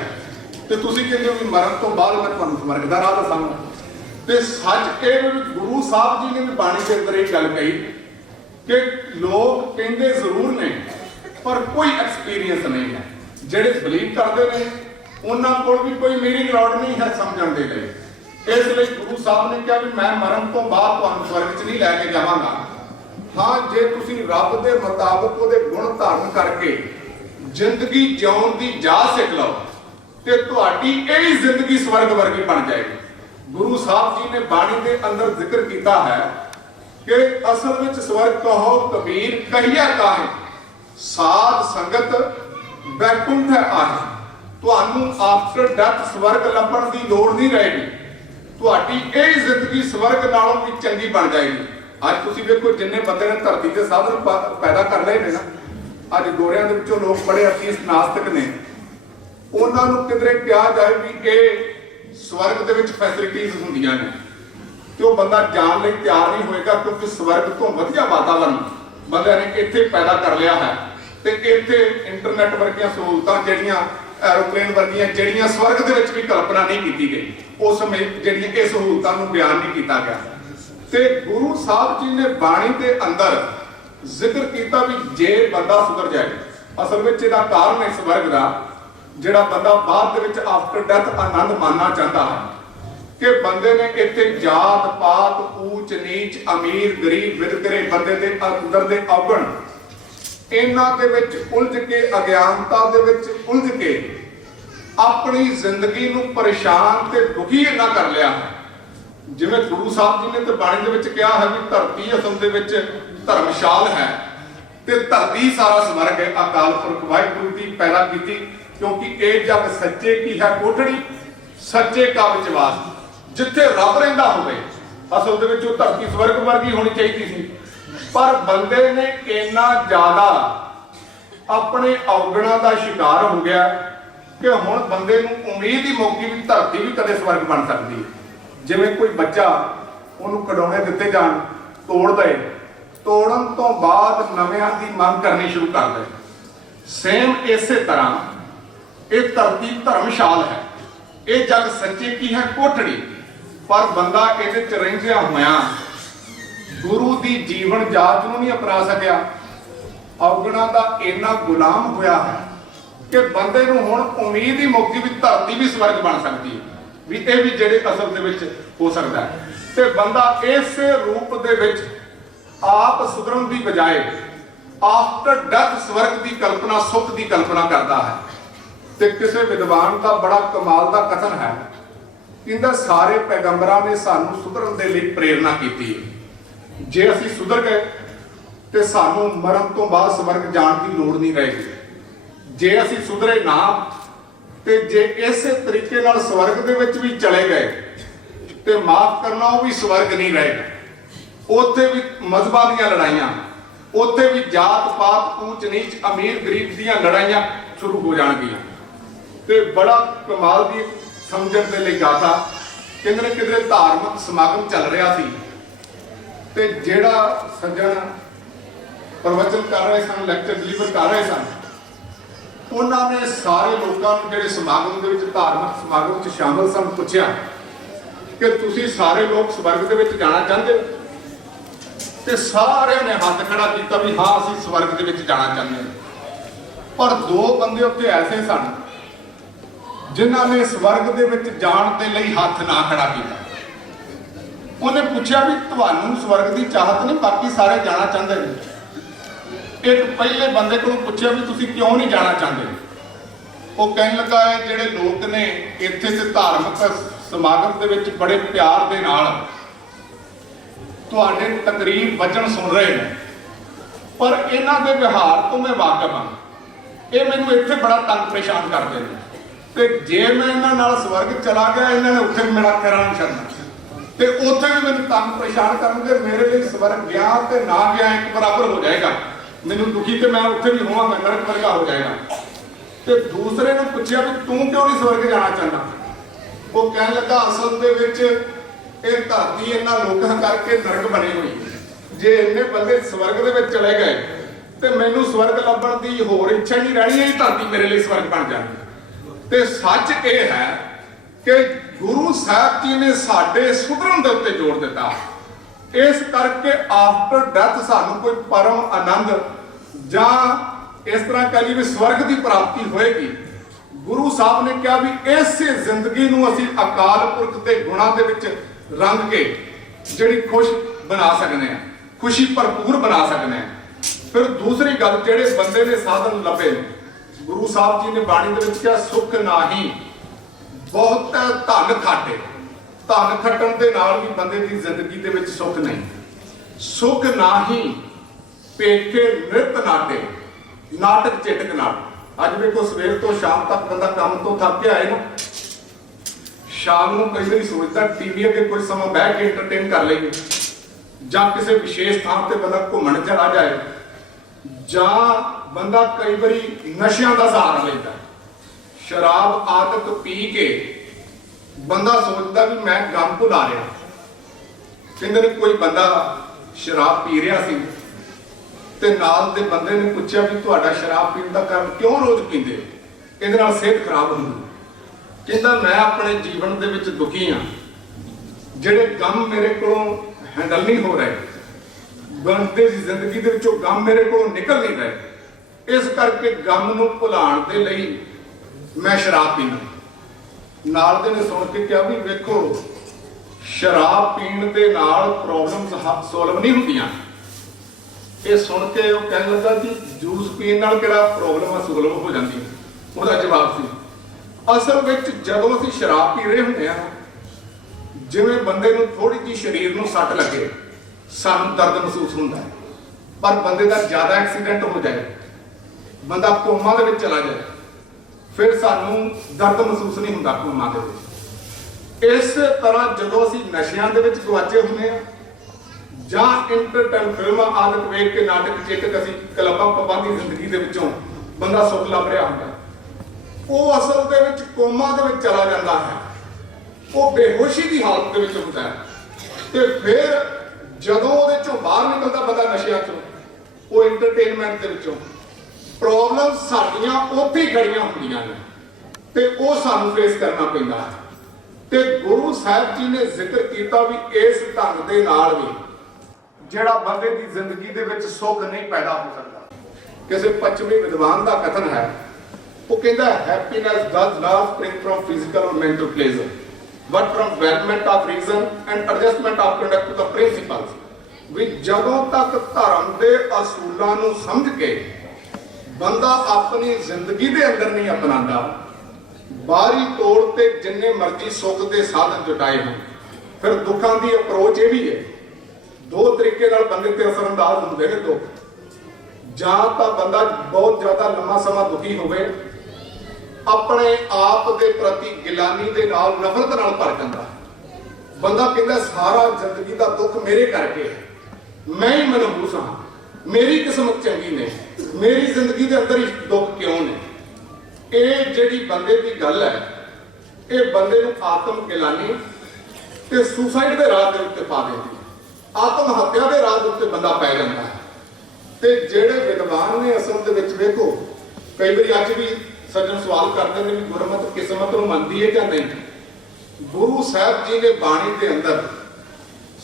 ਤੇ ਤੁਸੀਂ ਕਹਿੰਦੇ ਹੋ ਵੀ ਮਰਨ ਤੋਂ ਬਾਅਦ ਮੈਂ ਤੁਹਾਨੂੰ ਸਵਰਗ ਦਾ ਰਾਹ ਦੱਸਾਂਗਾ। ਤੇ ਸੱਚ ਇਹ ਵੀ ਗੁਰੂ ਸਾਹਿਬ ਜੀ ਨੇ ਵੀ ਬਾਣੀ ਦੇ ਅੰਦਰ ਇਹ ਗੱਲ ਕਹੀ ਕਿ ਲੋਕ ਕਹਿੰਦੇ ਜ਼ਰੂਰ ਨੇ ਪਰ ਕੋਈ ਐਕਸਪੀਰੀਅੰਸ ਨਹੀਂ ਹੈ। ਜਿਹੜੇ ਬਲੀਵ ਕਰਦੇ ਨੇ ਉਹਨਾਂ ਕੋਲ ਵੀ ਕੋਈ ਮੀਨਿੰਗ ਲੋੜ ਨਹੀਂ ਹੈ ਸਮਝਣ ਦੇ ਲਈ। ਇਸ ਲਈ ਗੁਰੂ ਸਾਹਿਬ ਨੇ ਕਿਹਾ ਵੀ ਮੈਂ ਮਰਨ ਤੋਂ ਬਾਅਦ ਤੁਹਾਨੂੰ ਸਵਰਗ 'ਚ ਨਹੀਂ ਲੈ ਕੇ ਜਾਵਾਂਗਾ। ਹਾਂ, ਜੇ ਤੁਸੀਂ ਰੱਬ ਦੇ ਮੁਤਾਬਕ ਉਹਦੇ ਗੁਣ ਧਾਰਨ ਕਰਕੇ ਜ਼ਿੰਦਗੀ ਜਿਉਣ ਦੀ ਜਾਚ ਸਿੱਖ ਲਓ ਤੇ ਤੁਹਾਡੀ ਇਹ ਜ਼ਿੰਦਗੀ ਸਵਰਗ ਵਰਗੀ ਬਣ ਜਾਏਗੀ। गुरु साहब जी ने बाणी के अंदर जिक्र किया है कि असल में स्वर्ग कहो कबीर कहिए काहे, साध संगत बैकुंठ आहे। तुहानू आफ्टर डेथ स्वर्ग लभण की लोड़ नहीं रहेगी, तुहाडी यह जिंदगी स्वर्ग नालों भी चंगी बन जाएगी। अज तुसीं देखो जिन्ने बंदे ने धरती के साधन पैदा कर लए ने ना, अज गोरियां दे विचों लोग बड़े अतीत नास्तिक ने, उन्हां नूं किधरे कहा जाए भी ये स्वर्ग दे विच फैसिलिटीज हुंदियां ने, तो बंदा जान लई तैयार नहीं होएगा, क्योंकि स्वर्ग तो वधिया वातावरण बंदे ने इत्थे पैदा कर लिया है। ते इत्थे इंटरनेट वर्गियां सहूलतां जिहड़ियां एरोप्लेन वर्गियां जिहड़ियां स्वर्ग दे विच भी कल्पना नहीं की गई, उस समय जिहड़ियां इस सहूलतां नूं बयान नहीं किया गया। ते गुरु साहब जी ने बाणी के अंदर जिक्र किया भी जे बंदा सुधर जाए, असल में इसका कारण है स्वर्ग का, जिहड़ा बंदा बाद दे विच आफ्टर डेथ आनंद मानना चाहता है कि बंदे ने इत्थे जात पात ऊंच नीच अमीर गरीब वितकरे बंदे दे अंदर दे अवगुण इन्हां दे विच उलझ के अज्ञानता दे विच उलझ के अपनी जिंदगी नूं परेशान ते दुखी इन्ना कर लिया है। जिवें गुरु साहब जी ने तो बाणी दे विच कहा है भी धरती असल दे विच धर्मशाल है ते धरती सारा स्वर्ग है। अकाल पुरख वाहिगुरू दी पैदा कीती, क्योंकि ये जग सच्चे की है कोठड़ी सच्चे का विश्वास, जिथे रब रहिंदा होवे असल दे विच ओह धरती स्वर्ग वर्गी होनी चाहिए सी, पर बंदे ने इन्ना ज्यादा अपने अवगुणां दा शिकार हो गया कि हुण बंदे नूं उम्मीद ही मुक गई भी धरती भी कदे स्वर्ग बन सकदी है। जिवें कोई बच्चा उहनूं खिडौणे दित्ते जाण तोड़ दे, तोड़न तो बाद नविआं दी मंग करनी शुरू कर दे, सेम इसे तरह ये धरती धर्मशाल है, ये जग सच्चे की है कोठड़ी, पर बंदा इहदे च रहिंदिआं होइआं गुरु दी जीवन जाच नूं नहीं अपना सकिया, अवगुणां दा इन्ना गुलाम होया है कि बंदे नूं हुण उम्मीद ही मुक्की भी धरती भी स्वर्ग बन सकती है, भी ये भी जिहड़े असल दे विच हो सकता है। ते बंदा इस रूप दे विच आप सुधरन दी बजाय आफ्टर डेथ स्वर्ग की कल्पना सुख की कल्पना करता है। ते किसी विद्वान का बड़ा कमाल का कथन है, इन्हां सारे पैगंबरां ने सानू सुधरन दे लई प्रेरणा की है। जे असीं सुधर गए तो सानू मरण तो बाद स्वर्ग जाण की लोड़ नहीं रहेगी। जे असीं सुधरे ना ते जे इस तरीके नाल स्वर्ग दे विच भी चले गए तो माफ करना वो भी स्वर्ग नहीं रहेगा। उत्थे भी मजहबां दीयां लड़ाइयां, उत्थे भी जात पात ऊंच नीच अमीर गरीब दीयां लड़ाइयां शुरू हो जाणगियां। ते बड़ा कमाल दी समझण दे लई गाथा, किधरे किधरे धार्मिक समागम चल रहा सी ते जेड़ा सज्जण प्रवचन कर रहे सन, लैक्चर डिलीवर कर रहे सन, उन्होंने सारे लोगों को जिहड़े समागम दे विच धार्मिक समागम च शामिल सन पूछया कि तुसीं सारे लोग स्वर्ग दे विच जाना चाहते हो? ते सारिਆਂ ने हाथ खड़ा किया भी हाँ असीं स्वर्ग दे विच जाना चाहते हैं। पर दो बंदे उत्थे ऐसे सन जिन्हां ने स्वर्ग दे विच जाण दे लई हाथ ना खड़ा किया। उन्हें पूछा भी तुहानू स्वर्ग की चाहत नहीं, बाकी सारे जाना चाहते हैं। एक पहले बंदे को पूछा भी तुसीं क्यों नहीं जाना चाहते? वो कहने लगा है जिहड़े लोग ने इत्थे ते धार्मिक समागम दे विच बड़े प्यार दे नाल तुहाडे तकरीर वचन सुन रहे हैं, पर इन्हां दे व्यवहार तो मैं वाकिफ हाँ, ये मैनूं इत्थे बड़ा तंग परेशान करते हैं। ते जे मैं इन्हां नाल स्वर्ग चला गया, इन्हां ने उत्थे मेरा खैरा नहीं छड्डना, ते उत्थे भी मैनूं तंग परेशान करनगे। मेरे लिए स्वर्ग गया ते ना गया एक बराबर हो जाएगा, मैनूं दुखी ते मैं उत्थे भी होवांगा, नरक वर्गा हो जाएगा। ते दूसरे ने पूछा भी तू क्यों नहीं स्वर्ग जाना चाहता? वो कहने लगा असल दे विच ये धरती इन्हां लोकां करके नरक बनी हुई, जे इन्ने बंदे स्वर्ग दे विच चले गए ते मैनूं स्वर्ग लभण दी होर इच्छा नहीं रहनी, ये धरती मेरे लिए स्वर्ग बन जाती। ते सच ये है कि गुरु साहब जी ने साडे सुधरन दे उत्ते जोर दिता, इस करके आफ्टर डेथ सानू कोई परम आनंद जां इस तरह कह लीए स्वर्ग की प्राप्ति होएगी। गुरु साहब ने कहा भी इस जिंदगी नूं असीं अकाल पुरख के गुणां दे विच रंग के जिहड़ी खुश बना सकते हैं, खुशी भरपूर बना सकते हैं। फिर दूसरी गल जिहड़े बंदे ने साधन लभे, गुरु साहब जी ने बाणी दे विच कहा सुख नाही बहुत धन खाटे, ਧਨ ਖੱਟਣ ਦੇ ਨਾਲ ਵੀ ਬੰਦੇ ਦੀ ਜ਼ਿੰਦਗੀ ਦੇ ਵਿੱਚ ਸੁੱਖ ਨਹੀਂ। ਸੁੱਖ ਨਾ ਹੀ ਪੇਕੇ ਨ੍ਰਿਤ ਨਾਟੇ, ਨਾਟਕ ਚਿਟਕ ਨਾਲ। ਅੱਜ ਵੇਖੋ ਸਵੇਰ ਤੋਂ ਸ਼ਾਮ ਤੱਕ ਬੰਦਾ ਕੰਮ ਤੋਂ ਥੱਕ ਕੇ ਆਏ ਨਾ, ਸ਼ਾਮ ਨੂੰ ਕਈ ਵਾਰੀ ਸੋਚਦਾ ਟੀਵੀ ਅੱਗੇ ਕੁਝ ਸਮਾਂ ਬਹਿ ਕੇ ਐਂਟਰਟੇਨ ਕਰ ਲਈਏ, ਜਾਂ ਕਿਸੇ ਵਿਸ਼ੇਸ਼ ਥਾਂ ਤੇ ਬੰਦਾ ਘੁੰਮਣ ਚਲਾ ਜਾਏ, ਜਾਂ ਬੰਦਾ ਕਈ ਵਾਰੀ ਨਸ਼ਿਆਂ ਦਾ ਸਹਾਰਾ ਲੈਂਦਾ। ਸ਼ਰਾਬ ਆਦਤ ਪੀ ਕੇ ਬੰਦਾ ਸੋਚਦਾ ਵੀ ਮੈਂ ਗਮ ਭੁਲਾ ਰਿਹਾ। ਕਹਿੰਦੇ ਨੇ ਕੋਈ ਬੰਦਾ ਸ਼ਰਾਬ ਪੀ ਰਿਹਾ ਸੀ ਤੇ ਨਾਲ ਦੇ ਬੰਦੇ ਨੇ ਪੁੱਛਿਆ ਵੀ ਤੁਹਾਡਾ ਸ਼ਰਾਬ ਪੀਣ ਦਾ ਕਾਰਨ ਕਿਉਂ ਰੋਜ਼ ਪੀਂਦੇ? ਇਹਦੇ ਨਾਲ ਸਿਹਤ ਖਰਾਬ ਹੁੰਦੀ। ਕਹਿੰਦਾ ਮੈਂ ਆਪਣੇ ਜੀਵਨ ਦੇ ਵਿੱਚ ਦੁਖੀ ਹਾਂ, ਜਿਹੜੇ ਗਮ ਮੇਰੇ ਕੋਲੋਂ ਹੈਂਡਲ ਨਹੀਂ ਹੋ ਰਹੇ, ਬੰਦੇ ਦੀ ਜ਼ਿੰਦਗੀ ਦੇ ਵਿੱਚੋਂ ਗਮ ਮੇਰੇ ਕੋਲੋਂ ਨਿਕਲ ਨਹੀਂ ਰਹੇ, ਇਸ ਕਰਕੇ ਗਮ ਨੂੰ ਭੁਲਾਉਣ ਦੇ ਲਈ ਮੈਂ ਸ਼ਰਾਬ ਪੀਂਦਾ। ਨਾਲ ਦੇ ਨੇ ਸੁਣ ਕੇ ਕਿਹਾ ਵੀ ਵੇਖੋ ਸ਼ਰਾਬ ਪੀਣ ਦੇ ਨਾਲ ਪ੍ਰੋਬਲਮਸ ਸੋਲਵ ਨਹੀਂ ਹੁੰਦੀਆਂ। ਇਹ ਸੁਣ ਕੇ ਉਹ ਕਹਿਣ ਲੱਗਾ ਕਿ ਜੂਸ ਪੀਣ ਨਾਲ ਕਿਹੜਾ ਪ੍ਰੋਬਲਮ ਸੋਲਵ ਹੋ ਜਾਂਦੀ। ਉਹਦਾ ਜਵਾਬ ਸੀ ਅਸਲ ਵਿੱਚ ਜਦੋਂ ਅਸੀਂ ਸ਼ਰਾਬ ਪੀ ਰਹੇ ਹੁੰਦੇ ਆ, ਜਿਵੇਂ ਬੰਦੇ ਨੂੰ ਥੋੜੀ ਜਿਹੀ ਸਰੀਰ ਨੂੰ ਸੱਟ ਲੱਗੇ ਸਾਨੂੰ ਦਰਦ ਮਹਿਸੂਸ ਹੁੰਦਾ ਹੈ, ਪਰ ਬੰਦੇ ਦਾ ਜ਼ਿਆਦਾ ਐਕਸੀਡੈਂਟ ਹੋ ਜਾਏ, ਬੰਦਾ ਕੋਮਾ ਦੇ ਵਿੱਚ ਚਲਾ ਜਾਏ, ਫਿਰ ਸਾਨੂੰ ਦਰਦ ਮਹਿਸੂਸ ਨਹੀਂ ਹੁੰਦਾ ਕੋਮਾ ਦੇ ਵਿੱਚ। ਇਸ ਤਰ੍ਹਾਂ ਜਦੋਂ ਅਸੀਂ ਨਸ਼ਿਆਂ ਦੇ ਵਿੱਚ ਗੁਆਚੇ ਹੁੰਦੇ ਆ ਜਾਂ ਇੰਟਰਟੇਨ ਫਿਲਮਾਂ ਆਦਿਕ ਵੇਖ ਕੇ ਨਾਟਕ ਚਿੱਟਕ ਅਸੀਂ ਕਲੱਬਾਂ ਪੱਬਾਂ ਦੀ ਜ਼ਿੰਦਗੀ ਦੇ ਵਿੱਚੋਂ ਬੰਦਾ ਸੁੱਖ ਲੱਭ ਰਿਹਾ ਹੁੰਦਾ, ਉਹ ਅਸਲ ਦੇ ਵਿੱਚ ਕੋਮਾ ਦੇ ਵਿੱਚ ਚਲਾ ਜਾਂਦਾ ਹੈ, ਉਹ ਬੇਹੋਸ਼ੀ ਦੀ ਹਾਲਤ ਦੇ ਵਿੱਚ ਹੁੰਦਾ ਹੈ। ਤੇ ਫਿਰ ਜਦੋਂ ਉਹਦੇ ਚੋਂ ਬਾਹਰ ਨਿਕਲਦਾ ਬੰਦਾ ਨਸ਼ਿਆਂ ਚੋਂ, ਉਹ ਇੰਟਰਟੇਨਮੈਂਟ ਦੇ ਵਿੱਚੋਂ, ਪ੍ਰੋਬਲਮ ਸਾਡੀਆਂ ਉੱਥੇ ਹੀ ਖੜੀਆਂ ਹੁੰਦੀਆਂ ਨੇ ਤੇ ਉਹ ਸਾਨੂੰ ਫੇਸ ਕਰਨਾ ਪੈਂਦਾ ਹੈ। ਤੇ ਗੁਰੂ ਸਾਹਿਬ ਜੀ ਨੇ ਜ਼ਿਕਰ ਕੀਤਾ ਵੀ ਇਸ ਢੰਗ ਦੇ ਨਾਲ ਵੀ ਜਿਹੜਾ ਬੰਦੇ ਦੀ ਜ਼ਿੰਦਗੀ ਦੇ ਵਿੱਚ ਸੁੱਖ ਨਹੀਂ ਪੈਦਾ ਹੋ ਸਕਦਾ। ਕਿਸੇ ਪੱਛਮੀ ਵਿਦਵਾਨ ਦਾ ਕਥਨ ਹੈ, ਉਹ ਕਹਿੰਦਾ happiness does not spring from physical or mental pleasure but from development of reason and adjustment of conduct to the principles. ਵੀ ਜਦੋਂ ਤੱਕ ਧਰਮ ਦੇ ਅਸੂਲਾਂ ਨੂੰ ਸਮਝ ਕੇ ਬੰਦਾ ਆਪਣੀ ਜ਼ਿੰਦਗੀ ਦੇ ਅੰਦਰ ਨਹੀਂ ਅਪਣਾਉਂਦਾ, ਬਾਹਰੀ ਤੌਰ ਤੇ ਜਿੰਨੇ ਮਰਜ਼ੀ ਸੁੱਖ ਦੇ ਸਾਧਨ ਜੁਟਾਏ ਹੋਣ, ਫਿਰ ਦੁੱਖਾਂ ਦੀ ਅਪਰੋਚ ਇਹ ਵੀ ਹੈ। ਦੋ ਤਰੀਕੇ ਨਾਲ ਬੰਦੇ ਤੇ ਅਸਰਅੰਦਾਜ਼ ਹੁੰਦੇ ਨੇ ਦੁੱਖ। ਜਾਂ ਤਾਂ ਬੰਦਾ ਬਹੁਤ ਜ਼ਿਆਦਾ ਲੰਮਾ ਸਮਾਂ ਦੁਖੀ ਹੋਵੇ, ਆਪਣੇ ਆਪ ਦੇ ਪ੍ਰਤੀ ਗਿਲਾਨੀ ਦੇ ਨਾਲ, ਨਫ਼ਰਤ ਨਾਲ ਭਰ ਜਾਂਦਾ। ਬੰਦਾ ਕਹਿੰਦਾ ਸਾਰਾ ਜ਼ਿੰਦਗੀ ਦਾ ਦੁੱਖ ਮੇਰੇ ਕਰਕੇ, ਮੈਂ ਹੀ ਮਨਹੂਸ ਹਾਂ, ਮੇਰੀ ਕਿਸਮਤ ਚੰਗੀ ਨਹੀਂ, ਮੇਰੀ ਜ਼ਿੰਦਗੀ ਦੇ ਅੰਦਰ ਹੀ ਦੁੱਖ ਕਿਉਂ ਨੇ। ਇਹ ਜਿਹੜੀ ਬੰਦੇ ਦੀ ਗੱਲ ਹੈ, ਇਹ ਬੰਦੇ ਨੂੰ ਆਤਮ ਗਿਲਾਨੀ ਤੇ ਸੁਸਾਈਡ ਦੇ ਰਾਹ ਦੇ ਉੱਤੇ ਪਾ ਦਿੰਦੀ ਹੈ, ਆਤਮ ਹੱਤਿਆ ਦੇ ਰਾਹ ਦੇ ਉੱਤੇ ਬੰਦਾ ਪੈ ਜਾਂਦਾ ਹੈ। ਤੇ ਜਿਹੜੇ ਵਿਦਵਾਨ ਨੇ ਅਸਲ ਦੇ ਵਿੱਚ ਵੇਖੋ, ਕਈ ਵਾਰੀ ਅੱਜ ਵੀ ਸੱਜਣ ਸਵਾਲ ਕਰਦੇ ਨੇ ਵੀ ਗੁਰਮਤਿ ਕਿਸਮਤ ਨੂੰ ਮੰਨਦੀ ਹੈ ਜਾਂ ਨਹੀਂ। ਗੁਰੂ ਸਾਹਿਬ ਜੀ ਨੇ ਬਾਣੀ ਦੇ ਅੰਦਰ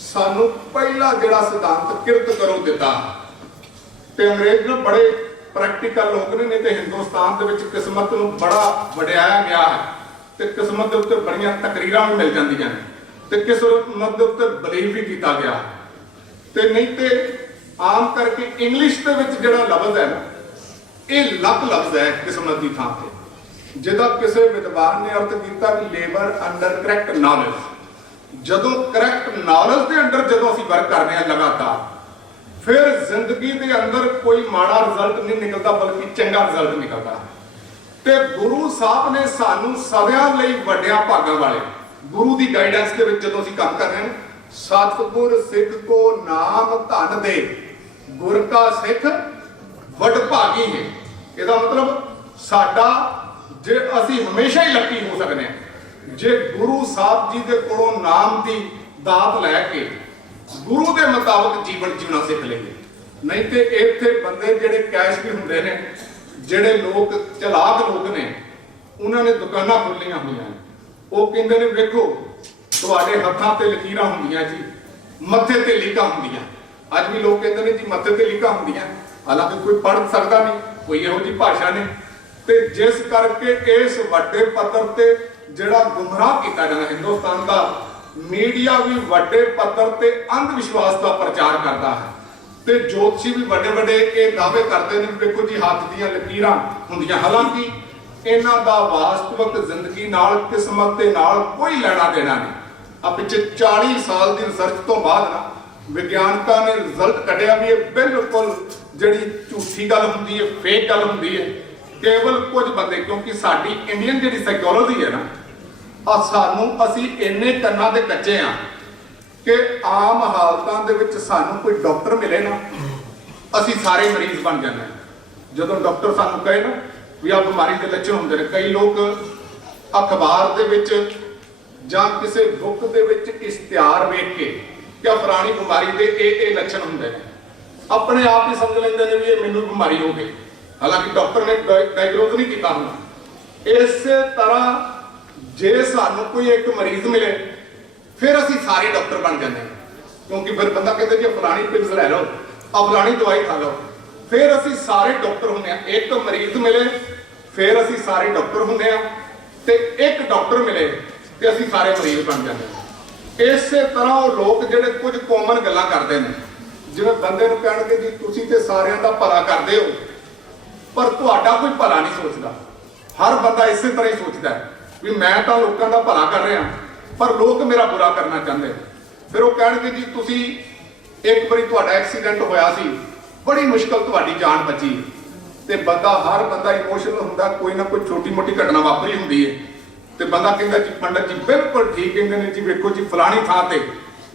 ਸਾਨੂੰ ਪਹਿਲਾ ਜਿਹੜਾ ਸਿਧਾਂਤ ਕਿਰਤ ਕਰੋ ਦਿੱਤਾ, ਤੇ ਅੰਗਰੇਜ਼ ਨੂੰ ਬੜੇ ਪ੍ਰੈਕਟੀਕਲ ਲੋਕ ਨੇ, ਤੇ ਹਿੰਦੁਸਤਾਨ ਦੇ ਵਿੱਚ ਕਿਸਮਤ ਨੂੰ ਬੜਾ ਵਡਿਆਇਆ ਗਿਆ ਹੈ ਤੇ ਕਿਸਮਤ ਦੇ ਉੱਤੇ ਬੜੀਆਂ ਤਕਰੀਰਾਂ ਵੀ ਮਿਲ ਜਾਂਦੀਆਂ ਨੇ ਤੇ ਕਿਸਮਤ ਦੇ ਉੱਤੇ ਬਲੀਵ ਵੀ ਕੀਤਾ ਗਿਆ। ਤੇ ਨਹੀਂ ਤੇ ਆਮ ਕਰਕੇ ਇੰਗਲਿਸ਼ ਦੇ ਵਿੱਚ ਜਿਹੜਾ ਲਫ਼ਜ਼ ਹੈ ਨਾ, ਇਹ ਲੱਕ ਲਫ਼ਜ਼ ਹੈ ਕਿਸਮਤ ਦੀ ਥਾਂ ਤੇ, ਜਿਹਦਾ ਕਿਸੇ ਵਿਦਵਾਨ ਨੇ ਅਰਥ ਕੀਤਾ ਕਿ ਲੇਬਰ ਅੰਡਰ ਕਰੈਕਟ ਨੌਲੇਜ। ਜਦੋਂ ਕਰੈਕਟ ਨੌਲੇਜ ਦੇ ਅੰਡਰ ਜਦੋਂ ਅਸੀਂ ਵਰਕ ਕਰਦੇ ਹਾਂ ਲਗਾਤਾਰ, ਫਿਰ ਜ਼ਿੰਦਗੀ ਦੇ ਅੰਦਰ ਕੋਈ ਮਾੜਾ ਰਿਜ਼ਲਟ ਨਹੀਂ ਨਿਕਲਦਾ, ਬਲਕਿ ਚੰਗਾ ਰਿਜ਼ਲਟ ਨਿਕਲਦਾ। ਤੇ ਗੁਰੂ ਸਾਹਿਬ ਨੇ ਸਾਨੂੰ ਸਦਿਆਂ ਲਈ ਵੱਡਿਆਂ ਭਾਗਾਂ ਵਾਲੇ ਗੁਰੂ ਦੀ ਗਾਈਡੈਂਸ ਦੇ ਵਿੱਚ ਜਦੋਂ ਅਸੀਂ ਕੰਮ ਕਰ ਰਹੇ ਹਾਂ, ਸਤਿਗੁਰ ਸਿੱਖ ਕੋ ਨਾਮ ਧਨ ਦੇ, ਗੁਰ ਕਾ ਸਿੱਖ ਵਡ ਭਾਗੀ ਹੈ। ਇਹਦਾ ਮਤਲਬ ਸਾਡਾ, ਜੇ ਅਸੀਂ ਹਮੇਸ਼ਾ ਹੀ ਲੱਕੀ ਹੋ ਸਕਦੇ ਹਾਂ ਜੇ ਗੁਰੂ ਸਾਹਿਬ ਜੀ ਦੇ ਕੋਲੋਂ ਨਾਮ ਦੀ ਦਾਤ ਲੈ ਕੇ ਗੁਰੂ ਦੇ ਮੁਤਾਬਕ ਜੀਵਨ ਜੀਉਣਾ ਸਿੱਖ ਲਈਏ। ਨਹੀਂ ਤੇ ਇੱਥੇ ਬੰਦੇ ਜਿਹੜੇ ਕੈਸ਼ ਵੀ ਹੁੰਦੇ ਨੇ, ਜਿਹੜੇ ਲੋਕ ਚਲਾਕ ਲੋਕ ਨੇ, ਉਹਨਾਂ ਨੇ ਦੁਕਾਨਾਂ ਖੋਲੀਆਂ ਹੋਈਆਂ ਨੇ। ਉਹ ਕਹਿੰਦੇ ਨੇ ਵੇਖੋ ਤੁਹਾਡੇ ਹੱਥਾਂ ਤੇ ਲਕੀਰਾਂ ਹੁੰਦੀਆਂ ਜੀ, ਮੱਥੇ ਤੇ ਲੀਕਾਂ ਹੁੰਦੀਆਂ। ਅੱਜ ਵੀ ਲੋਕ ਕਹਿੰਦੇ ਨੇ ਜੀ ਮੱਥੇ ਤੇ ਲੀਕਾਂ ਹੁੰਦੀਆਂ, ਹਾਲਾਂਕਿ ਕੋਈ ਪੜ੍ਹ ਸਕਦਾ ਨਹੀਂ, ਕੋਈ ਇਹੋ ਜਿਹੀ ਭਾਸ਼ਾ ਨਹੀਂ। ਤੇ ਜਿਸ ਕਰਕੇ ਇਸ ਵੱਡੇ ਪੱਧਰ ਤੇ ਜਿਹੜਾ ਗੁੰਮਰਾਹ ਕੀਤਾ ਜਾਂਦਾ, ਹਿੰਦੁਸਤਾਨ ਦਾ ਮੀਡੀਆ ਵੀ ਵੱਡੇ ਪੱਧਰ ਤੇ ਅੰਧ ਵਿਸ਼ਵਾਸ ਦਾ ਪ੍ਰਚਾਰ ਕਰਦਾ ਹੈ ਤੇ ਜੋਤਸ਼ੀ ਵੀ ਵੱਡੇ ਵੱਡੇ ਇਹ ਦਾਅਵੇ ਕਰਦੇ ਨੇ ਵੇਖੋ ਜੀ ਹੱਥ ਦੀਆਂ ਲਕੀਰਾਂ ਹੁੰਦੀਆਂ। ਹਾਲਾਂਕਿ ਇਹਨਾਂ ਦਾ ਵਾਸਤਵਿਕ ਜ਼ਿੰਦਗੀ ਨਾਲ, ਕਿਸਮਤ ਦੇ ਨਾਲ ਕੋਈ ਲੈਣਾ ਦੇਣਾ ਨਹੀਂ। ਆ ਪਿੱਛੇ 40 ਸਾਲ ਦੀ ਰਿਸਰਚ ਤੋਂ ਬਾਅਦ ਨਾ ਵਿਗਿਆਨਕਾਂ ਨੇ ਰਿਜ਼ਲਟ ਕੱਢਿਆ ਵੀ ਇਹ ਬਿਲਕੁਲ ਜਿਹੜੀ ਝੂਠੀ ਗੱਲ ਹੁੰਦੀ ਹੈ, ਫੇਕ ਗੱਲ ਹੁੰਦੀ ਹੈ। ਕੇਵਲ ਕੁਝ ਬੰਦੇ, ਕਿਉਂਕਿ ਸਾਡੀ ਇੰਡੀਅਨ ਜਿਹੜੀ ਸਾਈਕੋਲੋਜੀ ਹੈ ਨਾ, ਅਸੀਂ ਇੰਨੇ ਕੰਨਾਂ ਦੇ ਕੱਚੇ ਆ ਕਿ ਆਮ ਹਾਲਤਾਂ ਦੇ ਵਿੱਚ ਸਾਨੂੰ ਕੋਈ ਡਾਕਟਰ ਮਿਲੇ ਨਾ, ਅਸੀਂ ਸਾਰੇ ਮਰੀਜ਼ ਬਣ ਜਾਂਦੇ ਹਾਂ। ਜਦੋਂ ਡਾਕਟਰ ਸਾਨੂੰ ਕਹੇ ਨਾ ਵੀ ਆਹ ਬਿਮਾਰੀ ਦੇ ਲੱਛਣ ਹੁੰਦੇ ਨੇ, ਕਈ ਲੋਕ ਅਖਬਾਰ ਦੇ ਵਿੱਚ ਜਾਂ ਕਿਸੇ ਬੁੱਕ ਦੇ ਵਿੱਚ ਇਸ਼ਤਿਹਾਰ ਵੇਖ ਕੇ ਕਿ ਆਹ ਫਲਾਣੀ ਬਿਮਾਰੀ ਦੇ ਇਹ ਲੱਛਣ ਹੁੰਦੇ ਨੇ, ਆਪਣੇ ਆਪ ਹੀ ਸਮਝ ਲੈਂਦੇ ਨੇ ਵੀ ਇਹ ਮੈਨੂੰ ਬਿਮਾਰੀ ਹੋ ਗਈ, ਹਾਲਾਂਕਿ ਡਾਕਟਰ ਨੇ ਡਾਇਗਨੋਜ਼ ਨਹੀਂ ਕੀਤਾ ਹੁੰਦਾ। ਇਸੇ ਤਰ੍ਹਾਂ ਜੇ ਸਾਨੂੰ ਕੋਈ ਇੱਕ ਮਰੀਜ਼ ਮਿਲੇ ਫਿਰ ਅਸੀਂ ਸਾਰੇ ਡਾਕਟਰ ਬਣ ਜਾਂਦੇ ਹਾਂ, ਕਿਉਂਕਿ ਫਿਰ ਬੰਦਾ ਕਹਿੰਦਾ ਜੀ ਫਲਾਣੀ ਪਿਲਸ ਲੈ ਲਓ, ਆ ਫਲਾਣੀ ਦਵਾਈ ਖਾ ਲਓ, ਫਿਰ ਅਸੀਂ ਸਾਰੇ ਡਾਕਟਰ ਹੁੰਦੇ ਆ। ਇੱਕ ਮਰੀਜ਼ ਮਿਲੇ ਫਿਰ ਅਸੀਂ ਸਾਰੇ ਡਾਕਟਰ ਹੁੰਦੇ ਆ, ਤੇ ਇੱਕ ਡਾਕਟਰ ਮਿਲੇ ਤੇ ਅਸੀਂ ਸਾਰੇ ਮਰੀਜ਼ ਬਣ ਜਾਂਦੇ ਹਾਂ। ਇਸੇ ਤਰ੍ਹਾਂ ਉਹ ਲੋਕ ਜਿਹੜੇ ਕੁਝ ਕਾਮਨ ਗੱਲਾਂ ਕਰਦੇ ਨੇ, ਜਿਵੇਂ ਬੰਦੇ ਨੂੰ ਕਹਿਣਗੇ ਜੀ ਤੁਸੀਂ ਤੇ ਸਾਰਿਆਂ ਦਾ ਭਲਾ ਕਰਦੇ ਹੋ, ਪਰ ਤੁਹਾਡਾ ਕੋਈ ਭਲਾ ਨਹੀਂ ਸੋਚਦਾ। ਹਰ ਬੰਦਾ ਇਸੇ ਤਰ੍ਹਾਂ ਹੀ ਸੋਚਦਾ ਵੀ ਮੈਂ ਤਾਂ ਲੋਕਾਂ ਦਾ ਭਲਾ ਕਰ ਰਿਹਾ, ਪਰ ਲੋਕ ਮੇਰਾ ਬੁਰਾ ਕਰਨਾ ਚਾਹੁੰਦੇ। ਫਿਰ ਉਹ ਕਹਿਣਗੇ ਜੀ ਤੁਸੀਂ ਇੱਕ ਵਾਰੀ ਤੁਹਾਡਾ ਐਕਸੀਡੈਂਟ ਹੋਇਆ ਸੀ, ਬੜੀ ਮੁਸ਼ਕਲ ਤੁਹਾਡੀ ਜਾਨ ਬਚੀ, ਤੇ ਹਰ ਬੰਦਾ ਇਮੋਸ਼ਨਲ ਹੁੰਦਾ, ਕੋਈ ਨਾ ਕੋਈ ਛੋਟੀ ਮੋਟੀ ਘਟਨਾ ਵਾਪਰੀ ਹੁੰਦੀ ਹੈ, ਤੇ ਬੰਦਾ ਕਹਿੰਦਾ ਜੀ ਪੰਡਤ ਜੀ ਬਿਲਕੁਲ ਠੀਕ ਕਹਿੰਦੇ ਨੇ ਜੀ, ਵੇਖੋ ਜੀ ਫਲਾਣੀ ਥਾਂ ਤੇ